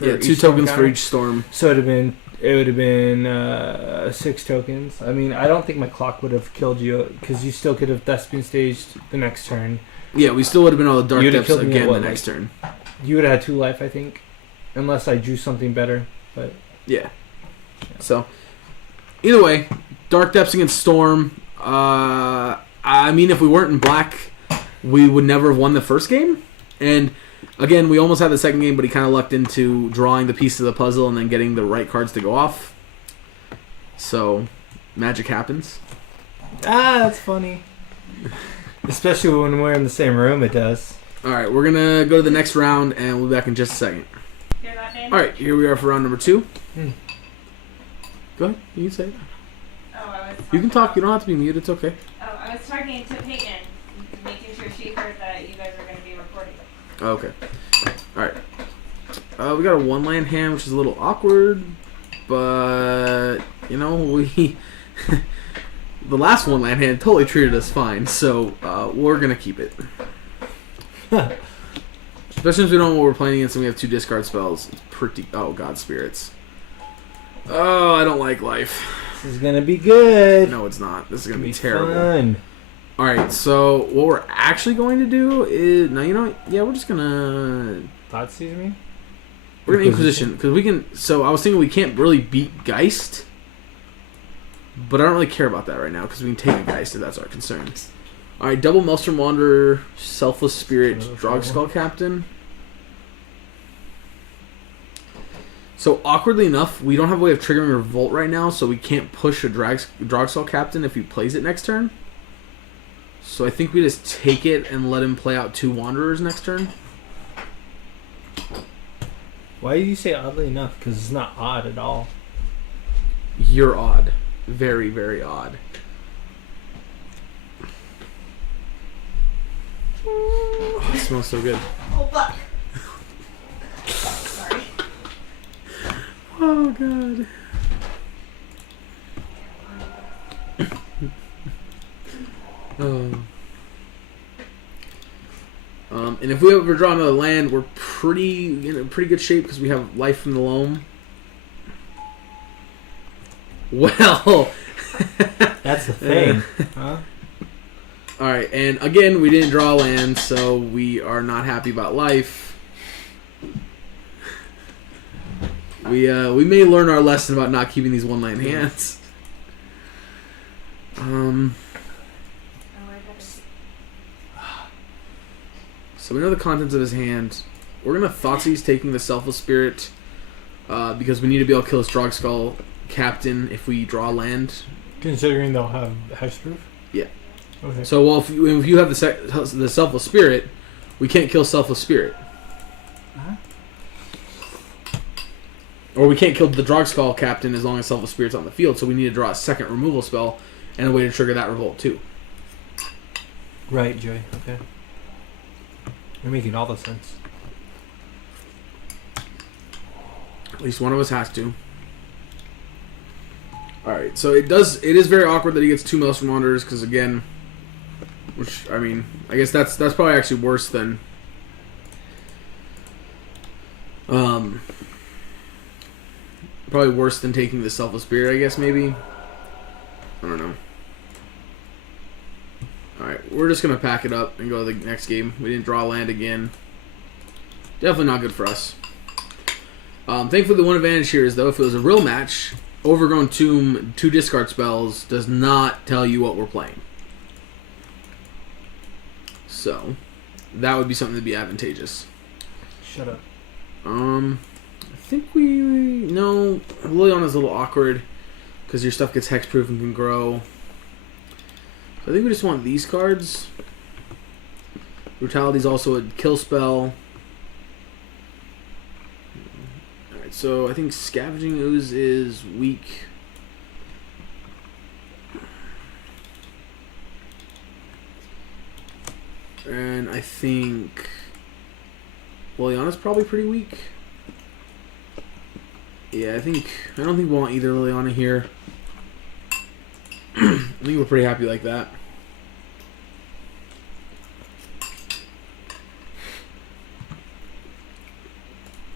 Yeah, 2 tokens for each storm. So it would have been 6 tokens. I mean, I don't think my clock would have killed you because you still could have Thespian staged the next turn. Yeah, we still would have been able to Dark Depths again what, the next turn. You would have had 2 life, I think, unless I drew something better. But yeah. So either way, Dark Depths against Storm. I mean, if we weren't in black, we would never have won the first game. And again, we almost had the second game, but he kind of lucked into drawing the piece of the puzzle and then getting the right cards to go off. So magic happens. That's funny. Especially when we're in the same room, it does. Alright, we're going to go to the next round, and we'll be back in just a second. Hear that, Dan? Alright, here we are for round number 2. Go ahead, you can say it. Oh, I was You can talk, about- you don't have to be muted, it's okay. Oh, I was talking to Peyton, making sure she heard that you guys were going to be recording. Okay. Alright. We got a 1-land hand, which is a little awkward, but, you know, we... the last 1-land hand totally treated us fine, so we're going to keep it. Especially since we don't know what we're playing against and we have 2 discard spells. It's pretty... Oh, God, Spirits. Oh, I don't like life. This is going to be good. No, it's not. This is going to be It's terrible. Fun. Alright, so what we're actually going to do is... Now, you know what? Yeah, we're just going to... Thought sees me? We're going to Inquisition, because we can... So I was thinking we can't really beat Geist, but I don't really care about that right now, because we can take a Geist if that's our concern. Alright, double Maelstrom Wanderer, Selfless Spirit, Drogskull Captain. So awkwardly enough, we don't have a way of triggering Revolt right now, so we can't push a Drogskull Captain if he plays it next turn. So I think we just take it and let him play out 2 Wanderers next turn. Why did you say oddly enough? Because it's not odd at all. You're odd. Very, very odd. Oh, it smells so good. Oh, fuck. Sorry. Oh, God. And if we ever draw another land, we're pretty in pretty good shape because we have Life from the Loam. Well, That's the thing. Huh? Alright, and again, we didn't draw land, so we are not happy about life. We may learn our lesson about not keeping these 1-land hands. So we know the contents of his hand. We're gonna Thoughtseize taking the Selfless Spirit because we need to be able to kill his Drogskull Captain if we draw land. Considering they'll have hexproof? Yeah. Okay. So, well, if you have the Selfless Spirit, we can't kill Selfless Spirit. Huh? Or we can't kill the Drogskull Captain as long as Selfless Spirit's on the field, so we need to draw a second removal spell and a way to trigger that revolt, too. Right, Joey. Okay. You're making all the sense. At least one of us has to. Alright, so it is very awkward that he gets 2 Maelstrom Wanderers, because again, which, I mean, I guess that's probably actually worse than probably worse than taking the Selfless Spirit, I guess, maybe. I don't know. Alright, we're just going to pack it up and go to the next game. We didn't draw land again. Definitely not good for us. Thankfully, the one advantage here is, though, if it was a real match, Overgrown Tomb, 2 discard spells, does not tell you what we're playing. So, that would be something to be advantageous. Shut up. I think we... No, Liliana's a little awkward, because your stuff gets hexproof and can grow. So I think we just want these cards. Brutality's also a kill spell. Alright, so I think Scavenging Ooze is weak. And I think Liliana's probably pretty weak. Yeah, I don't think we want either Liliana here. I think we're pretty happy like that.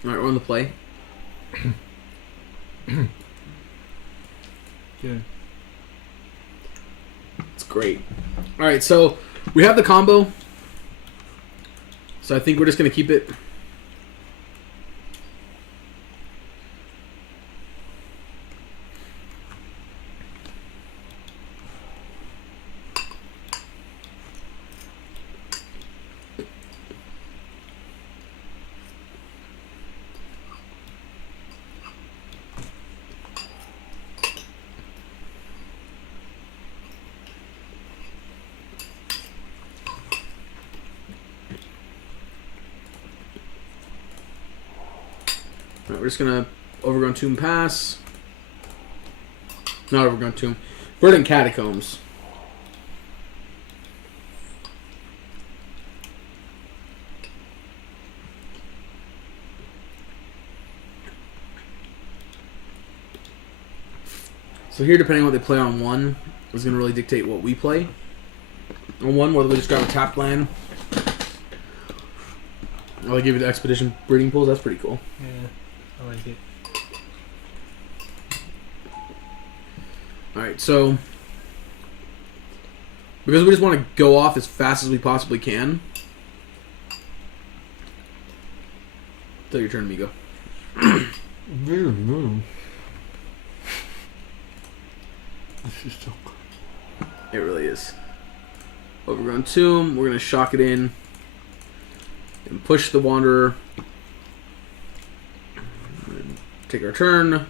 Alright, we're on the play. Good. It's great. Alright, so we have the combo. So I think we're just going to keep it. Alright, we're just gonna Overgrown Tomb pass. Not Overgrown Tomb. Verdant Catacombs. So here, depending on what they play on 1, is going to really dictate what we play. On 1, whether we just grab a tapped land. Or they give you the Expedition Breeding Pools. That's pretty cool. Yeah, I like it. Alright, so because we just want to go off as fast as we possibly can. Till your turn, amigo. This is so cool. It really is. Overgrown Tomb. We're going to shock it in. And push the Wanderer. Take our turn.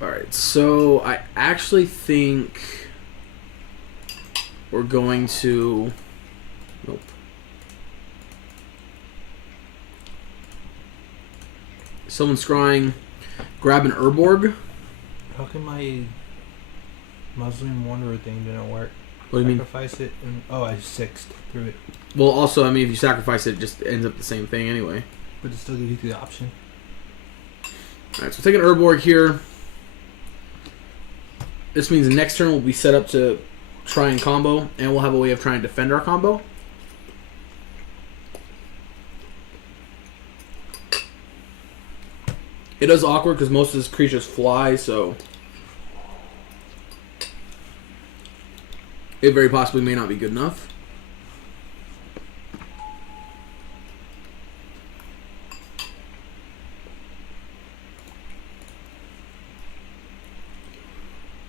Alright, so I actually think we're going to... Nope. Someone's scrying. Grab an Urborg. How come my Muslim Wanderer thing didn't work? What do you mean? Sacrifice it and I sixed through it. Well, also, I mean, if you sacrifice it, it just ends up the same thing anyway. But it still gives you the option. Alright, so take an Urborg here. This means the next turn will be set up to try and combo, and we'll have a way of trying to defend our combo. It is awkward because most of his creatures fly, so it very possibly may not be good enough.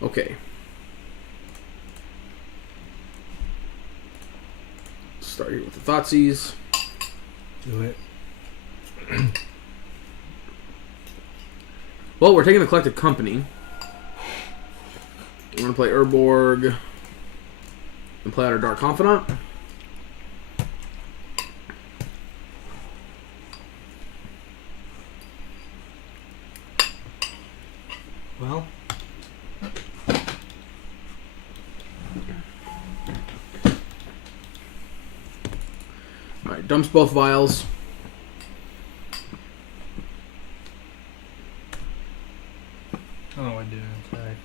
Okay. Start here with the Thoughtseize. Do it. Well, we're taking the Collective Company. We're going to play Urborg and play out our Dark Confidant. Well, Alright, dumps both vials. I don't know what I did inside.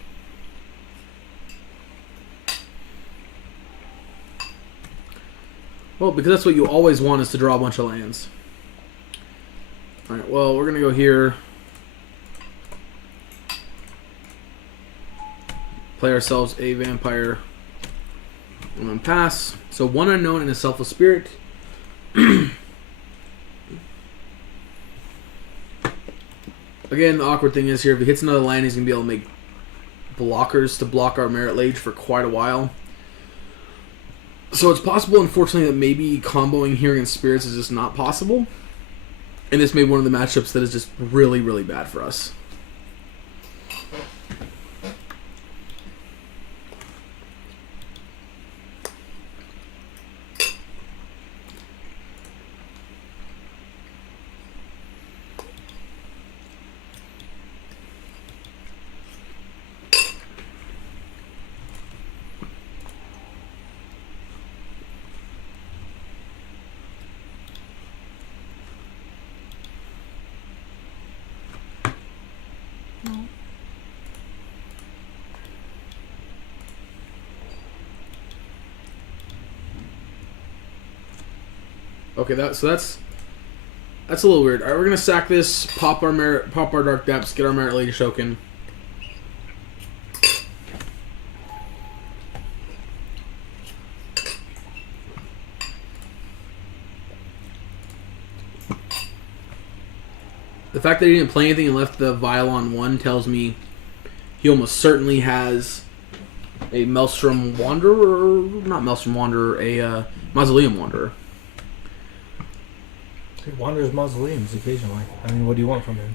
Well, because that's what you always want is to draw a bunch of lands. Alright, well, we're going to go here. Play ourselves a vampire and then pass. So 1 unknown and a selfless spirit. Again, the awkward thing is here, if he hits another land, he's going to be able to make blockers to block our Merit Lage for quite a while. So it's possible, unfortunately, that maybe comboing here against spirits is just not possible. And this may be one of the matchups that is just really, really bad for us. Okay, that's a little weird. All right, we're gonna sack this, pop our Dark Depths, get our Merit Lady Shokin. The fact that he didn't play anything and left the Vial on 1 tells me he almost certainly has a Maelstrom Wanderer, not Maelstrom Wanderer, a Mausoleum Wanderer. He wanders mausoleums occasionally. I mean, what do you want from him?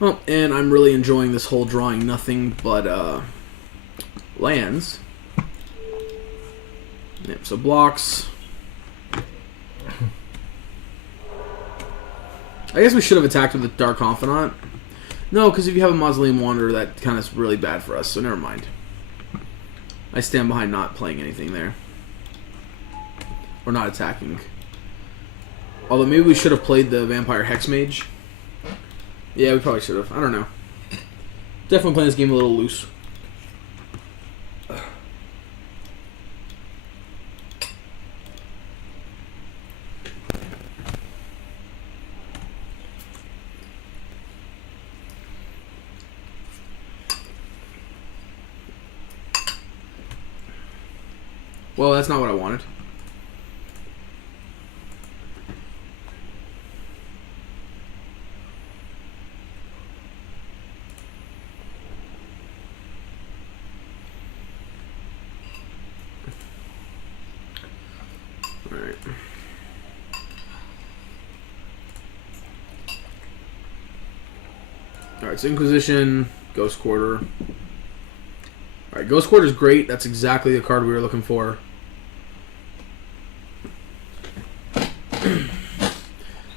Well, and I'm really enjoying this whole drawing nothing but lands. Yep, so blocks. I guess we should have attacked with the Dark Confidant. No, because if you have a Mausoleum Wanderer, that kind of is really bad for us, so never mind. I stand behind not playing anything there. Or not attacking. Although maybe we should have played the Vampire Hexmage. Yeah, we probably should have. I don't know. Definitely playing this game a little loose. Well, that's not what I wanted. Alright. Alright, so Inquisition, Ghost Quarter. Alright, Ghost Quarter is great. That's exactly the card we were looking for.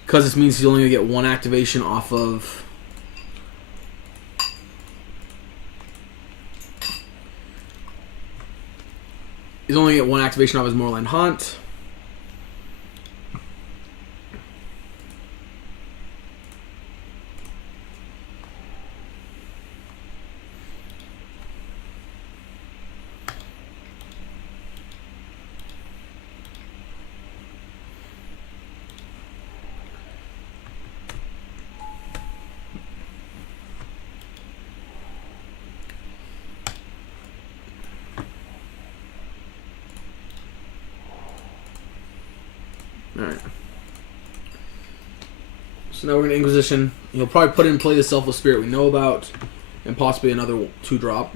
Because this means he's only going to get 1 activation off of... He's only going to get 1 activation off his Moorland Haunt. Alright. So now we're going to Inquisition. He'll probably put in play the Selfless Spirit we know about, and possibly another 2-drop.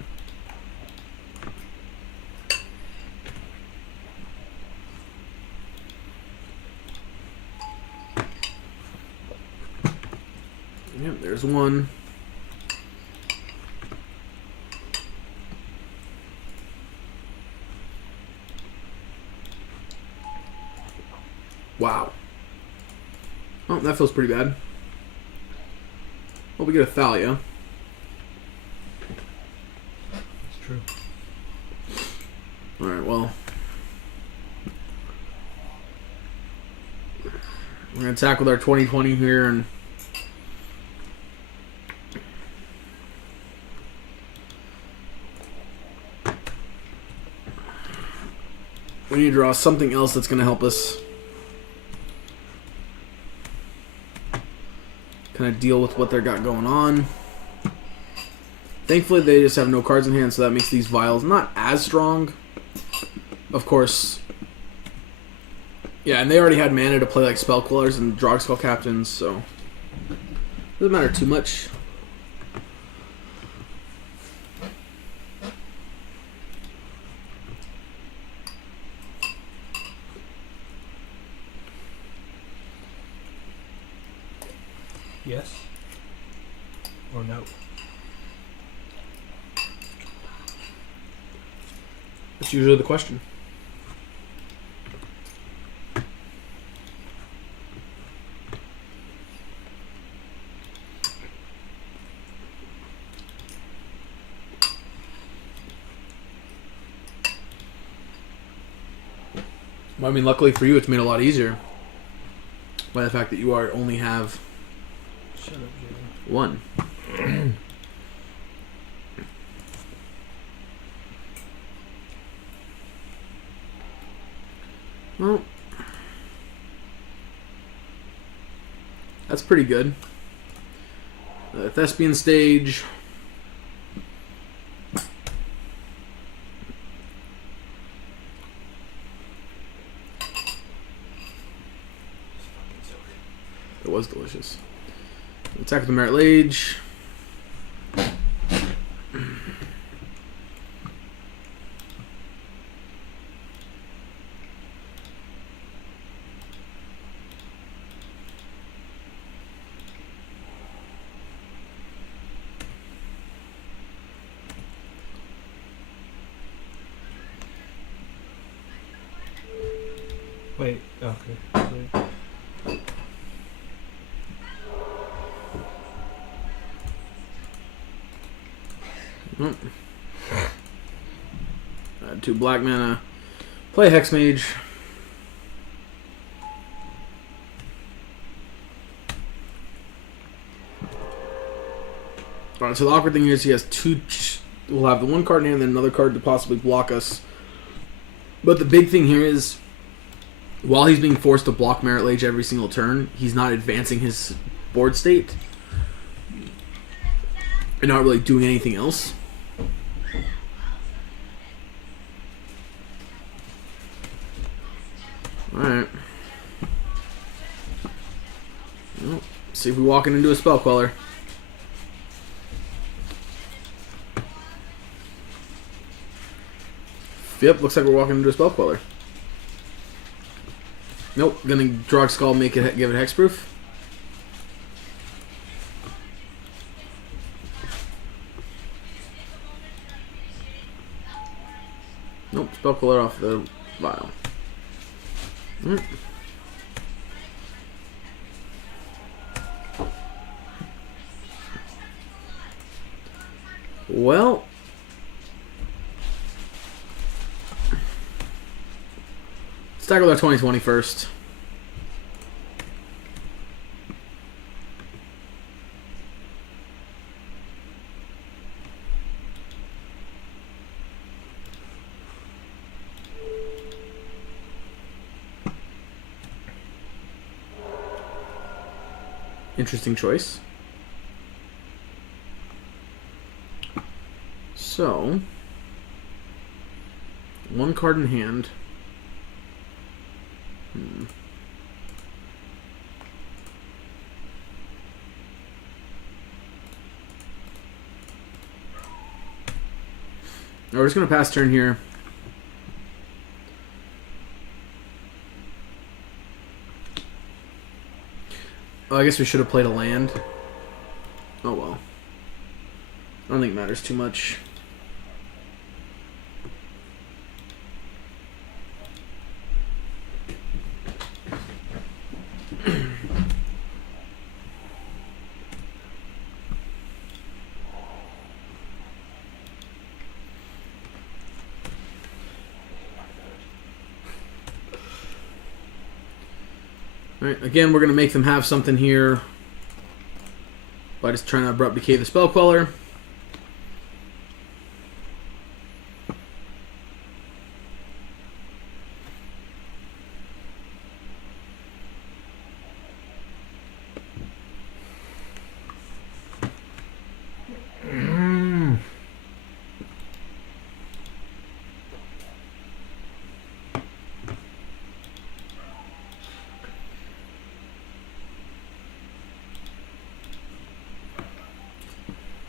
Yep, there's 1. Wow. Oh, that feels pretty bad. Well, we get a Thalia. That's true. Alright, well. We're going to attack with our 2020 here and... we need to draw something else that's going to help us kind of deal with what they got going on. Thankfully, they just have no cards in hand, so that makes these vials not as strong. Of course. Yeah, and they already had mana to play like Spell Quellers and Drog Skull Captains, so doesn't matter too much. Yes. Or no. That's usually the question. Well, I mean, luckily for you, it's made it a lot easier by the fact that you only have Shut up, Jay. one. Well, that's pretty good. Thespian stage. It was delicious. Attack with the Merit Lage. Wait, okay. Wait. Add 2 black mana. Play Hex Mage. Alright, so the awkward thing is he has 2. We'll have the 1 card in hand and then another card to possibly block us. But the big thing here is, while he's being forced to block Merit Lage every single turn, he's not advancing his board state. And not really doing anything else. Alright. Well, see if we walk into a Spell Queller. Yep, looks like we're walking into a Spell Queller. Nope, gonna Drog Skull, give it hexproof. Nope, Spell Queller off the vial. Well, let's tackle our 2020 first. Interesting choice. So, 1 card in hand. We're just going to pass turn here. Oh, I guess we should have played a land. Oh well. I don't think it matters too much. Alright, again, we're going to make them have something here by just trying to Abrupt Decay the Spell Queller.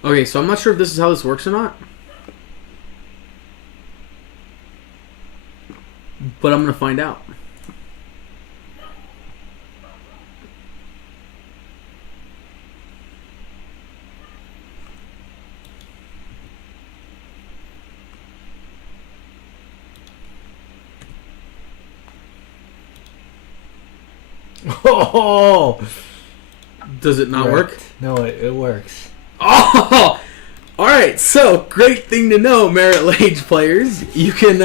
Okay, so I'm not sure if this is how this works or not. But I'm going to find out. Oh! Does it not work? No, it works. Oh! Alright, so great thing to know, Merit Lage players. You can,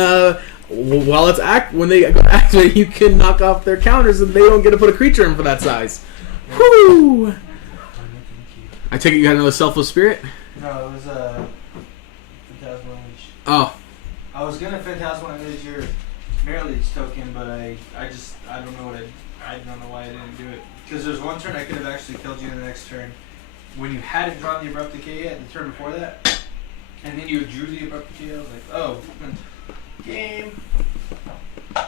while it's when they go activate, you can knock off their counters and they don't get to put a creature in for that size. Whoo! I take it you had another Selfless Spirit? No, it was Phantasmal Image. Oh. I was gonna Phantasmal Image your Merit Leech token, but I don't know I don't know why I didn't do it. Because there's one turn I could have actually killed you in the next turn. When you hadn't drawn the Abrupt Decay yet, the turn before that, and then you drew the Abrupt Decay, I was like, oh, game. I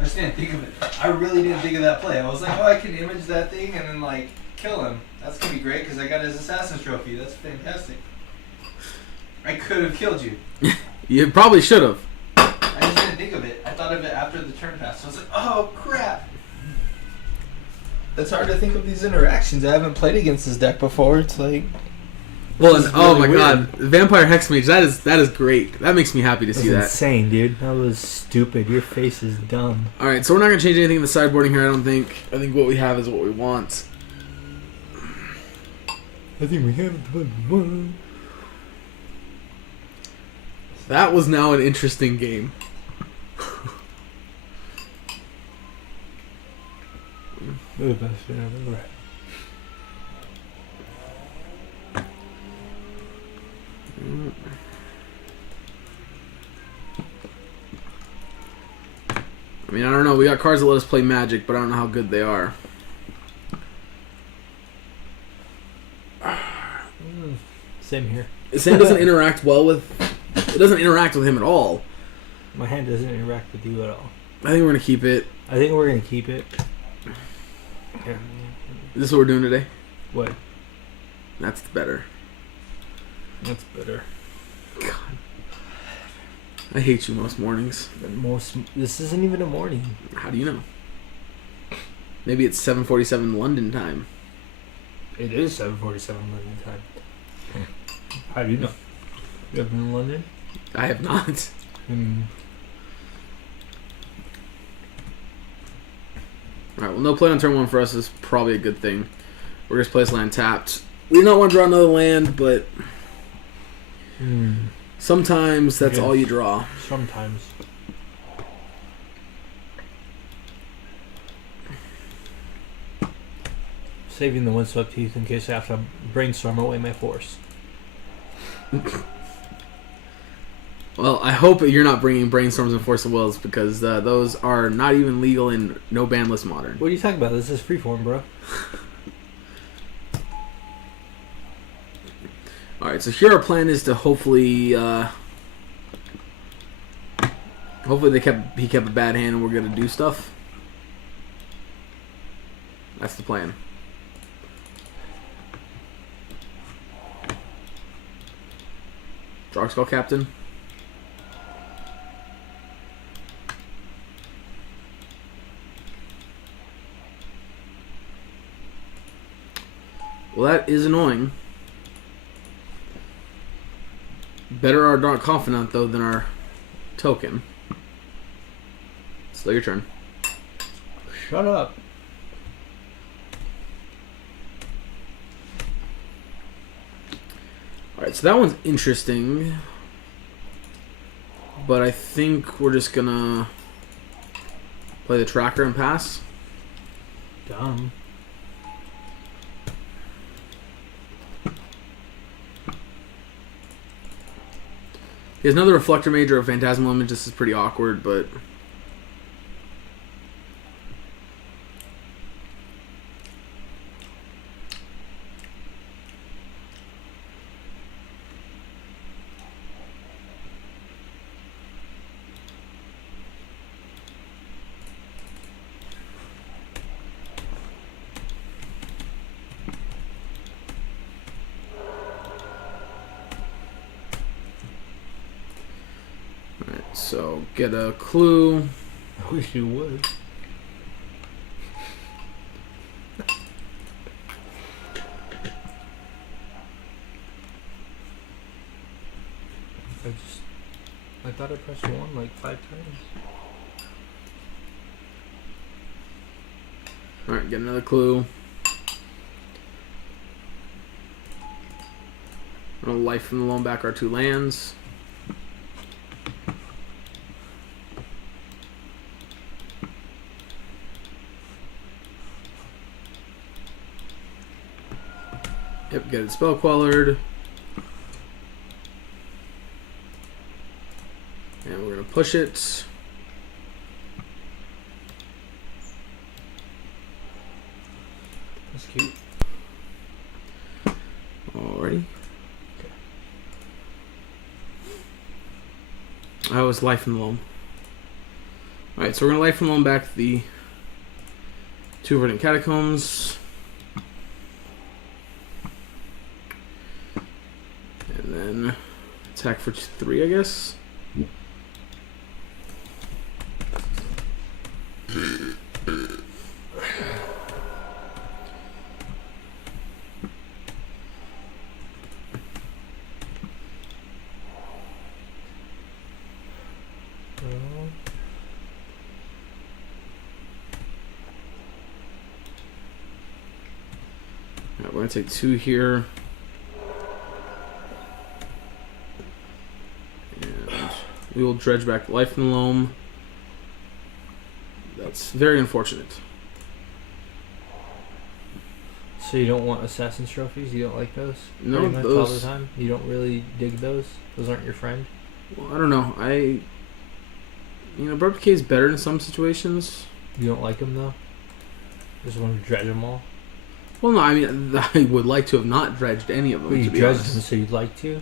just didn't think of it. I really didn't think of that play. I was like, oh, I can image that thing and then like kill him. That's gonna be great because I got his Assassin's Trophy. That's fantastic. I could have killed you. You probably should have. I just didn't think of it. I thought of it after the turn passed. So I was like, oh crap. It's hard to think of these interactions. I haven't played against this deck before. It's like, Well, this and, is oh really my weird. god, Vampire Hexmage, that is great. That makes me happy to That's see that. insane, dude. That was stupid. Your face is dumb. Alright, so we're not going to change anything in the sideboarding here, I don't think. I think what we have is what we want. I think we have one. That was now an interesting game. The best thing I've ever had. I mean, I don't know. We got cards that let us play Magic, but I don't know how good they are. Same here. Sam doesn't interact well with... It doesn't interact with him at all. My hand doesn't interact with you at all. I think we're going to keep it. I think we're gonna keep it. Is this what we're doing today? What? That's better. That's better. God. I hate you most mornings. This isn't even a morning. How do you know? Maybe it's 7:47 London time. It is 7:47 London time. How do you know? You have been in London? I have not. Alright, well, no play on turn one for us is probably a good thing. We're just place land tapped. We do not want to draw another land, but sometimes that's all you draw. Sometimes. Saving the windswept heath in case I have to brainstorm away my force. Well, I hope you're not bringing Brainstorms and Force of Wills because those are not even legal in no ban list modern. What are you talking about? This is freeform, bro. Alright, so here our plan is to hopefully he kept a bad hand and we're gonna do stuff. That's the plan. Darkskull Captain. Well, that is annoying. Better our Dark Confidant, though, than our token. Still your turn. Shut up. Alright, so that one's interesting. But I think we're just gonna play the tracker and pass. Dumb. He has another Reflector Mage or a Phantasmal Image. This is pretty awkward, but... So get a clue. I wish you would. I thought I pressed 1 like 5 times. Alright, get another clue. Life from the loan back are 2 lands. Yep, get it spell quellered. And we're gonna push it. That's cute. Alrighty. I was life and loam. Alright, so we're gonna life and loam back the 2 verdant catacombs. And then attack for 3, I guess. Alright, we're gonna take 2 here. And we will dredge back life and loam. That's very unfortunate. So you don't want assassin's trophies? You don't like those? No, Pretty much all the those. time? You don't really dig those? Those aren't your friend? Well, I don't know. Abrupt Decay is better in some situations. You don't like them though? Just want to dredge them all? Well, no, I mean, I would like to have not dredged any of them. But you to be dredged honest. them, so you'd like to?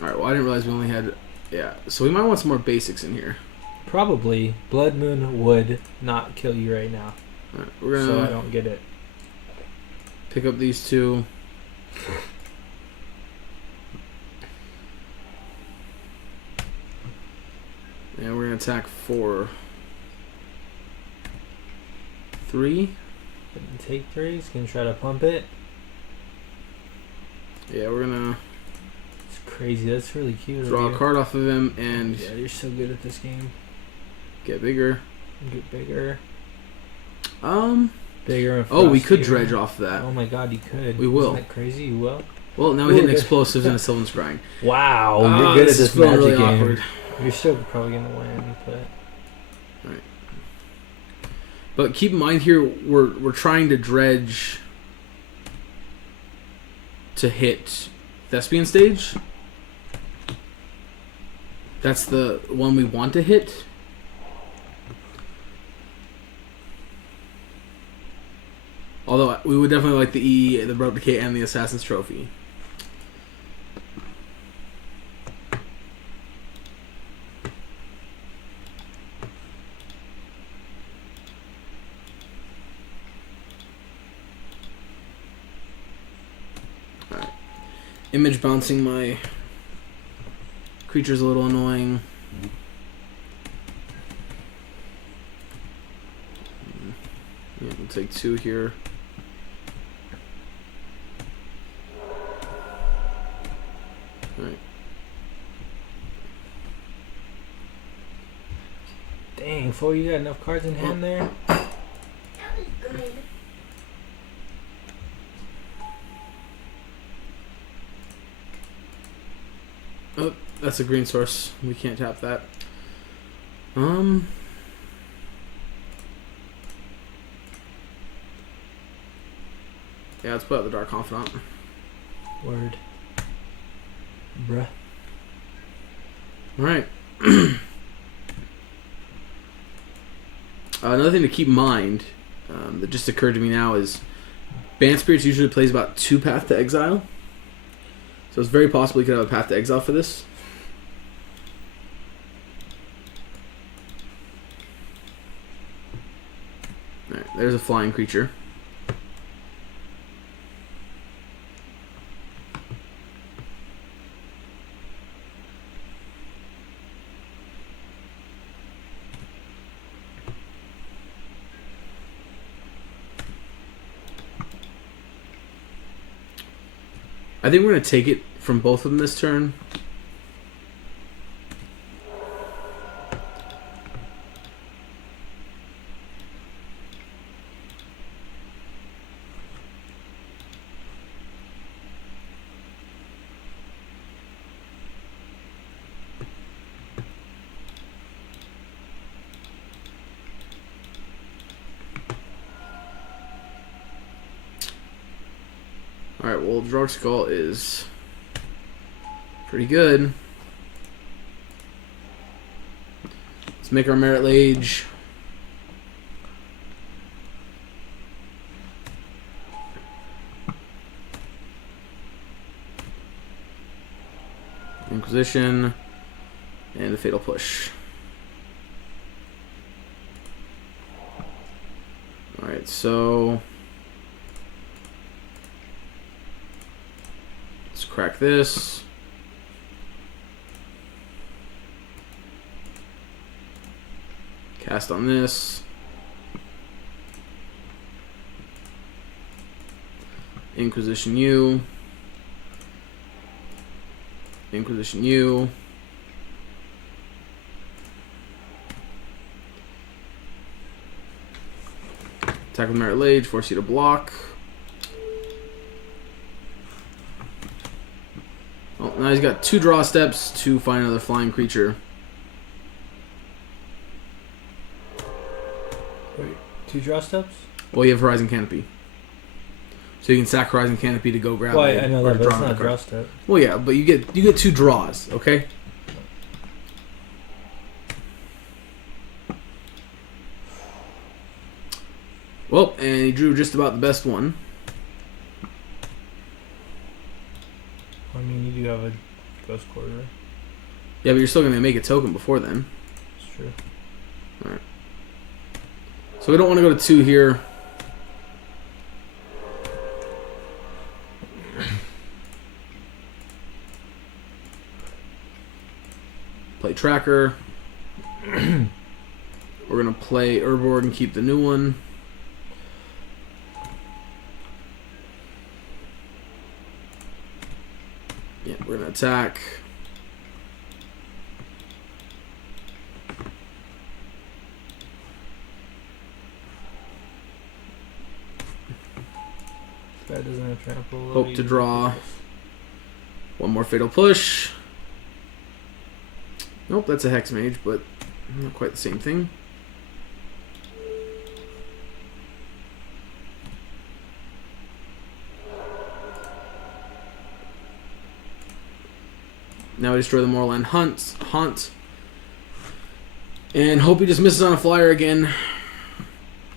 Alright, well, I didn't realize we only had. Yeah, so we might want some more basics in here. Probably. Blood Moon would not kill you right now. Alright, we're gonna So I don't get it. pick up these 2. And we're gonna attack for 3. Didn't take 3. He's going to try to pump it. Yeah, we're gonna It's crazy. That's really cute. draw of a you. card off of him and Yeah, you're so good at this game. get bigger. Get bigger. Oh, Bigger and we could frostier. dredge off that. Oh my god, you could. We will. Isn't that crazy? You will? Well, now we hit an Ooh, explosives and a Sylvan Scrying. Wow, you're good at this this is feeling magic really game. awkward. You're still probably going to win, but... But keep in mind here, we're trying to dredge to hit Thespian stage. That's the one we want to hit. Although we would definitely like the Abrupt Decay, and the Assassin's Trophy. Alright. Image bouncing my creature's a little annoying. Yeah, we'll take 2 here. Alright. Dang, fool, you got enough cards in hand there? Oh, that's a green source. We can't tap that. Yeah, let's put out the Dark Confidant. Word. Bruh. Alright. Another thing to keep in mind that just occurred to me now is Banned Spirits usually plays about 2 Path to Exile. So it's very possible you could have a Path to Exile for this. Alright, there's a flying creature. I think we're going to take it from both of them this turn. Alright, well, Drug Skull is pretty good. Let's make our Merit Lage. Inquisition. And a Fatal Push. Alright, so... let's crack this. Cast on this. Inquisition U. Inquisition U. Attack with Merit Lage, force you to block. Oh, now he's got 2 draw steps to find another flying creature. Wait, 2 draw steps? Well, you have Horizon Canopy. So you can sack Horizon Canopy to go grab Well, it. I know or that, but draw it's not a another draw card. step. Well, yeah, but you get 2 draws, okay? Well, and he drew just about the best one. I mean, you do have a Ghost Quarter. Yeah, but you're still going to make a token before then. It's true. Alright. So we don't want to go to 2 here. Play Tracker. We're going to play Urborg and keep the new one. Yeah, we're going to attack. That doesn't have trample. Hope to draw. One more Fatal Push. Nope, that's a Hex Mage, but not quite the same thing. Now we destroy the Moorland Haunt. And hope he just misses on a flyer again.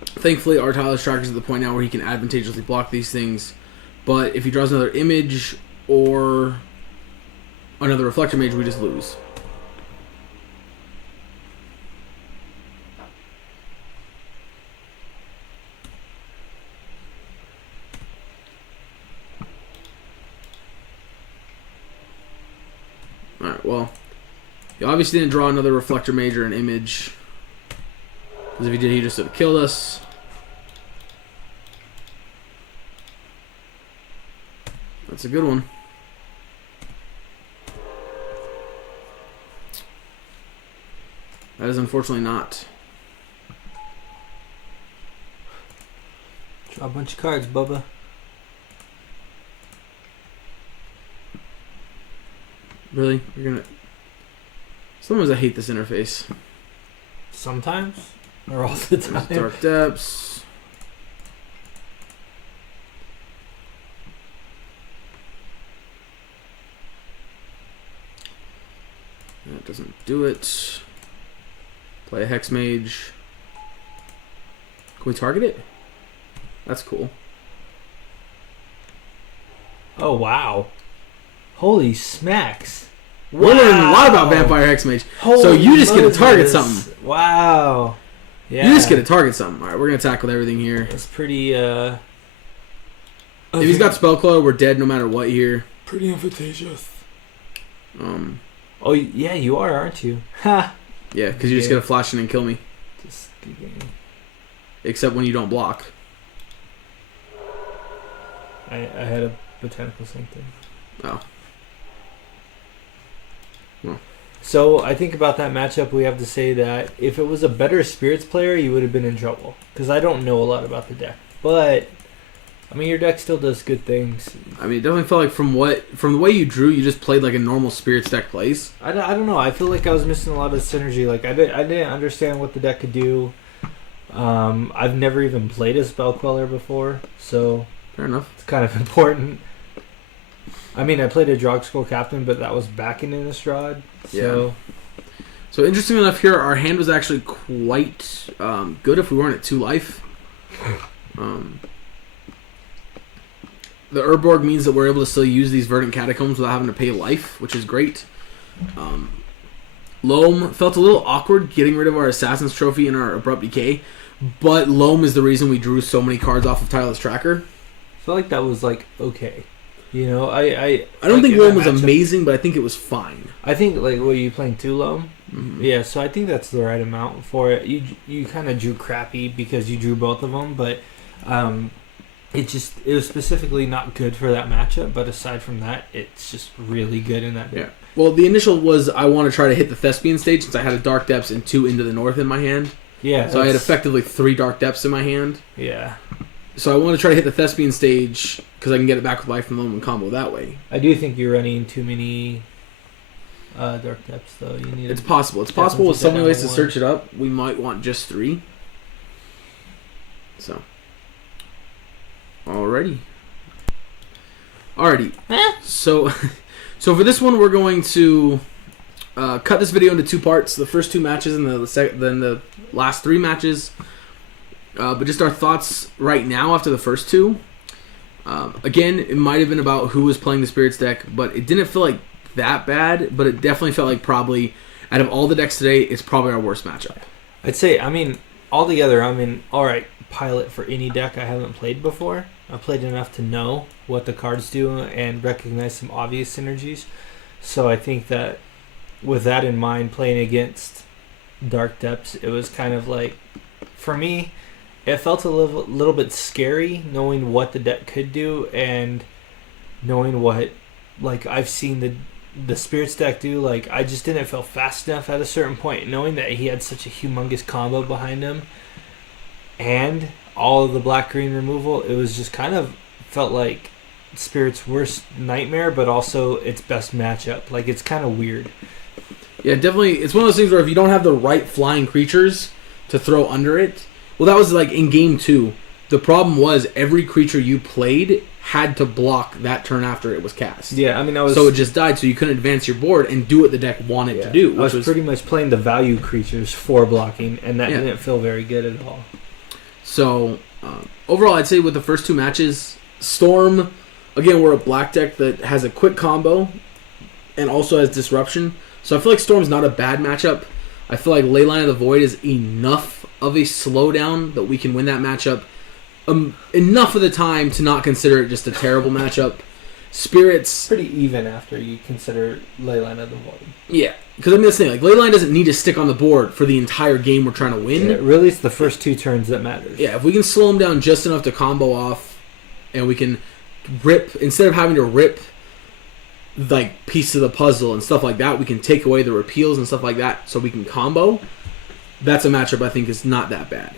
Thankfully, our Tyler's Tracker is at the point now where he can advantageously block these things. But if he draws another Image or another Reflector Mage, we just lose. Alright, well, he obviously didn't draw another Reflector Mage or an Image. Because if he did, he just would have killed us. That's a good one. That is unfortunately not. Draw a bunch of cards, Bubba. Really? You're gonna... Sometimes I hate this interface. Sometimes? Or all the There's time? Dark Depths. That doesn't do it. Play a Hex Mage. Can we target it? That's cool. Oh, wow. Holy smacks. We're learning a lot about Vampire Hex Mage. So you just get to target something. Wow. Yeah. You just get to target something. Alright, we're going to tackle everything here. It's pretty, If he's got Spellclaw, we're dead no matter what here. pretty invitations. Oh, yeah, you are, aren't you? Ha! Yeah, because you just get to flash in and kill me. Just good game. Except when you don't block. I had a botanical something. Oh. So I think about that matchup, we have to say that if it was a better Spirits player, you would have been in trouble. Because I don't know a lot about the deck. But, I mean, your deck still does good things. I mean, it definitely felt like from the way you drew, you just played like a normal Spirits deck plays. I don't know. I feel like I was missing a lot of synergy. Like, I didn't understand what the deck could do. I've never even played a Spell Queller before, so Fair enough. it's kind of important. I mean, I played a Drog Skull Captain, but that was back in Innistrad. So So interesting enough here, our hand was actually quite good if we weren't at 2 life. The Urborg means that we're able to still use these Verdant Catacombs without having to pay life, which is great. Loam felt a little awkward getting rid of our Assassin's Trophy and our Abrupt Decay, but Loam is the reason we drew so many cards off of Tireless Tracker. I feel like that was like okay. You know, I don't think in Loam that was matchup- amazing, but I think it was fine. I think like what you playing 2 Loam? Mhm. Yeah, so I think that's the right amount for it. You kind of drew crappy because you drew both of them, but it was specifically not good for that matchup. But aside from that, it's just really good in that deck. Yeah. Well, the initial was I want to try to hit the Thespian stage since I had a Dark Depths and 2 Into the North in my hand. Yeah. So I had that's- effectively 3 Dark Depths in my hand. Yeah. So I want to try to hit the Thespian stage because I can get it back with life from Loam and combo that way. I do think you're running too many Dark Depths, though. You need. It's possible. It's Definitely possible with keep so that many down ways to to 1. search it up. We might want just 3. So. Alrighty. So for this one, we're going to cut this video into 2 parts. The first 2 matches and then the last 3 matches. But just our thoughts right now after the first 2. Again, it might have been about who was playing the Spirits deck, but it didn't feel like that bad. But it definitely felt like probably out of all the decks today, it's probably our worst matchup. I'd say, I mean, altogether, I'm in alright pilot for any deck I haven't played before. I've played enough to know what the cards do and recognize some obvious synergies. So I think that with that in mind, playing against Dark Depths, it was kind of like, for me, it felt a little bit scary knowing what the deck could do and knowing what, like, I've seen the Spirits deck do. Like, I just didn't feel fast enough at a certain point, knowing that he had such a humongous combo behind him and all of the black-green removal. It was just kind of felt like Spirits' worst nightmare, but also its best matchup. Like, it's kind of weird. Yeah, definitely. It's one of those things where if you don't have the right flying creatures to throw under it, well, that was like in game 2. The problem was every creature you played had to block that turn after it was cast. Yeah, I mean, So it just died, so you couldn't advance your board and do what the deck wanted to do. I Which was pretty much playing the value creatures for blocking, and that Yeah. didn't feel very good at all. So, overall, I'd say with the first 2 matches, Storm, again, we're a black deck that has a quick combo and also has Disruption. So I feel like Storm's not a bad matchup. I feel like Leyline of the Void is enough of a slowdown that we can win that matchup. Enough of the time to not consider it just a terrible matchup. Spirits, Pretty even after you consider Leyline of the Void. yeah. Because I mean, that's the thing. Like, Leyline doesn't need to stick on the board for the entire game we're trying to win. Yeah, really, it's the first 2 turns that matters. Yeah, if we can slow him down just enough to combo off, and we can rip, instead of having to rip like pieces of the puzzle and stuff like that, we can take away the repeals and stuff like that so we can combo. That's a matchup I think is not that bad.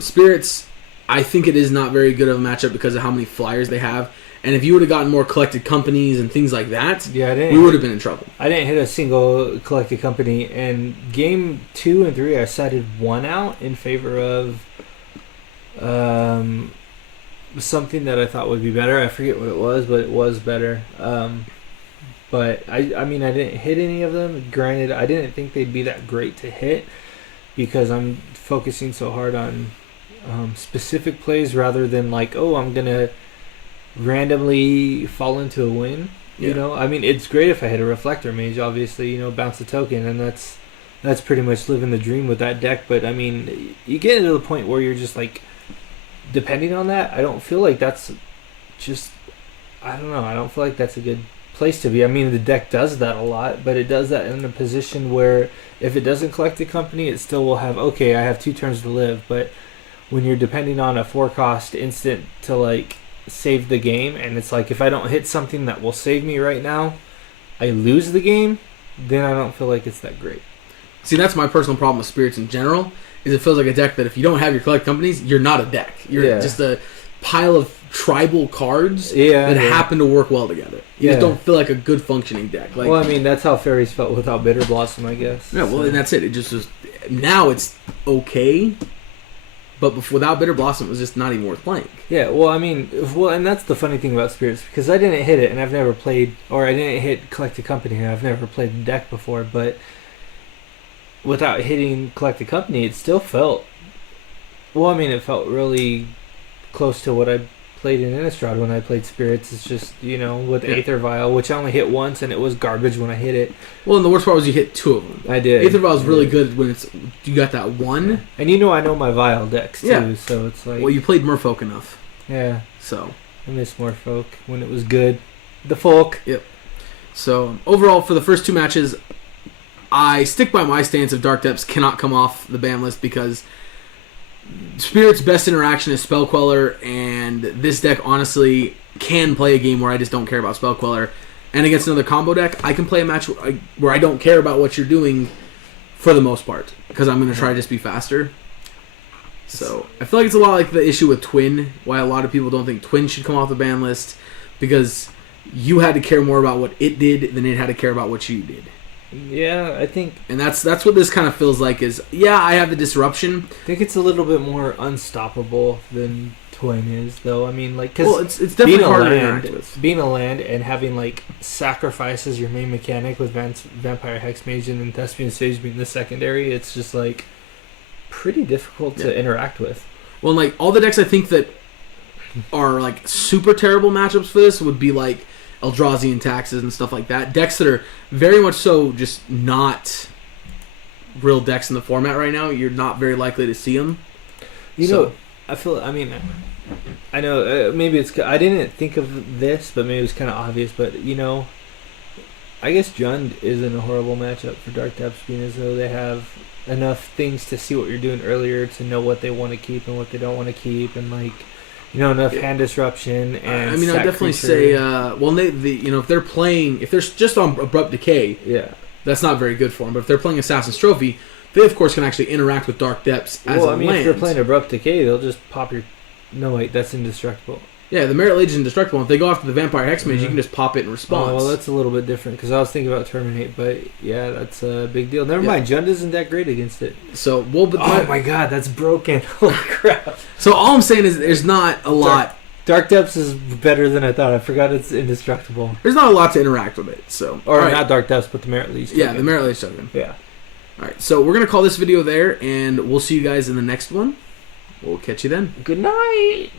Spirits, I think it is not very good of a matchup because of how many flyers they have. And if you would have gotten more collected companies and things like that, Yeah, we would have been in trouble. I didn't hit a single collected company. And game 2 and 3, I sided 1 out in favor of something that I thought would be better. I forget what it was, but it was better. But I mean, I didn't hit any of them. Granted, I didn't think they'd be that great to hit because I'm focusing so hard on specific plays rather than like, oh, I'm gonna randomly fall into a win. You Yeah. know, I mean, it's great if I hit a Reflector Mage, obviously, you know, bounce a token, and that's pretty much living the dream with that deck. But I mean, you get to the point where you're just like, depending on that, I don't feel like that's just, I don't know, I don't feel like that's a good place to be. I mean, the deck does that a lot, but it does that in a position where if it doesn't collect a company, it still will have, okay, I have 2 turns to live. But when you're depending on a 4-cost instant to like save the game, and it's like if I don't hit something that will save me right now, I lose the game. Then I don't feel like it's that great. See, that's my personal problem with spirits in general. Is it feels like a deck that if you don't have your collect companies, you're not a deck. You're just a pile of tribal cards that happen to work well together. You just don't feel like a good functioning deck. Like, well, I mean, that's how Fairies felt without Bitter Blossom, I guess. Yeah, well, and that's it. It just was. Now it's okay, but without Bitter Blossom, it was just not even worth playing. Yeah, well, I mean, and that's the funny thing about Spirits, because I didn't hit it, and I've never played, or I didn't hit Collect a Company, and I've never played the deck before, but without hitting Collect a Company, it still felt, well, I mean, it felt really close to what I played in Innistrad when I played Spirits. It's just, with Aether Vial, which I only hit once, and it was garbage when I hit it. Well, and the worst part was you hit 2 of them. I did. Aether Vial is really good when you got that one. And I know my Vial decks, too, so it's like... Well, you played Merfolk enough. Yeah. So. I miss Merfolk when it was good. The folk. Yep. So, overall, for the first 2 matches, I stick by my stance of Dark Depths cannot come off the ban list because Spirit's best interaction is Spell Queller, and this deck honestly can play a game where I just don't care about Spell Queller. And against another combo deck, I can play a match where I don't care about what you're doing for the most part because I'm going to try to just be faster. So I feel like it's a lot like the issue with Twin, why a lot of people don't think Twin should come off the ban list because you had to care more about what it did than it had to care about what you did. Yeah, I think... And that's what this kind of feels like is, I have the disruption. I think it's a little bit more unstoppable than Twin is, though. I mean, like... Cause it's definitely harder to interact with. Being a land and having, like, sacrifice as your main mechanic with Vampire Hexmage and then Thespian Sage being the secondary, it's just, like, pretty difficult to interact with. Well, like, all the decks I think that are, like, super terrible matchups for this would be, like, Eldrazi and Taxes and stuff like that. Decks that are very much so just not real decks in the format right now. You're not very likely to see them. I know, maybe it's... I didn't think of this, but maybe it was kind of obvious, but, I guess Jund isn't a horrible matchup for Dark Depths, being as though they have enough things to see what you're doing earlier to know what they want to keep and what they don't want to keep, and, like... enough hand disruption and. I mean, I'd definitely say, if they're playing, if they're just on Abrupt Decay, that's not very good for them. But if they're playing Assassin's Trophy, they of course can actually interact with Dark Depths as a land. If they're playing Abrupt Decay, they'll just pop your. No, wait, that's indestructible. Yeah, the Merit Lage is indestructible. If they go after the Vampire Hexmage, you can just pop it in response. Oh, well, that's a little bit different because I was thinking about Terminate, but yeah, that's a big deal. Never mind, Jund isn't that great against it. So, oh my god, that's broken. Holy crap. So all I'm saying is there's not a lot. Dark Depths is better than I thought. I forgot it's indestructible. There's not a lot to interact with it. So, not Dark Depths, but the Merit Lage token. Yeah, the Merit Lage token. Yeah. Alright, so we're going to call this video there, and we'll see you guys in the next one. We'll catch you then. Good night.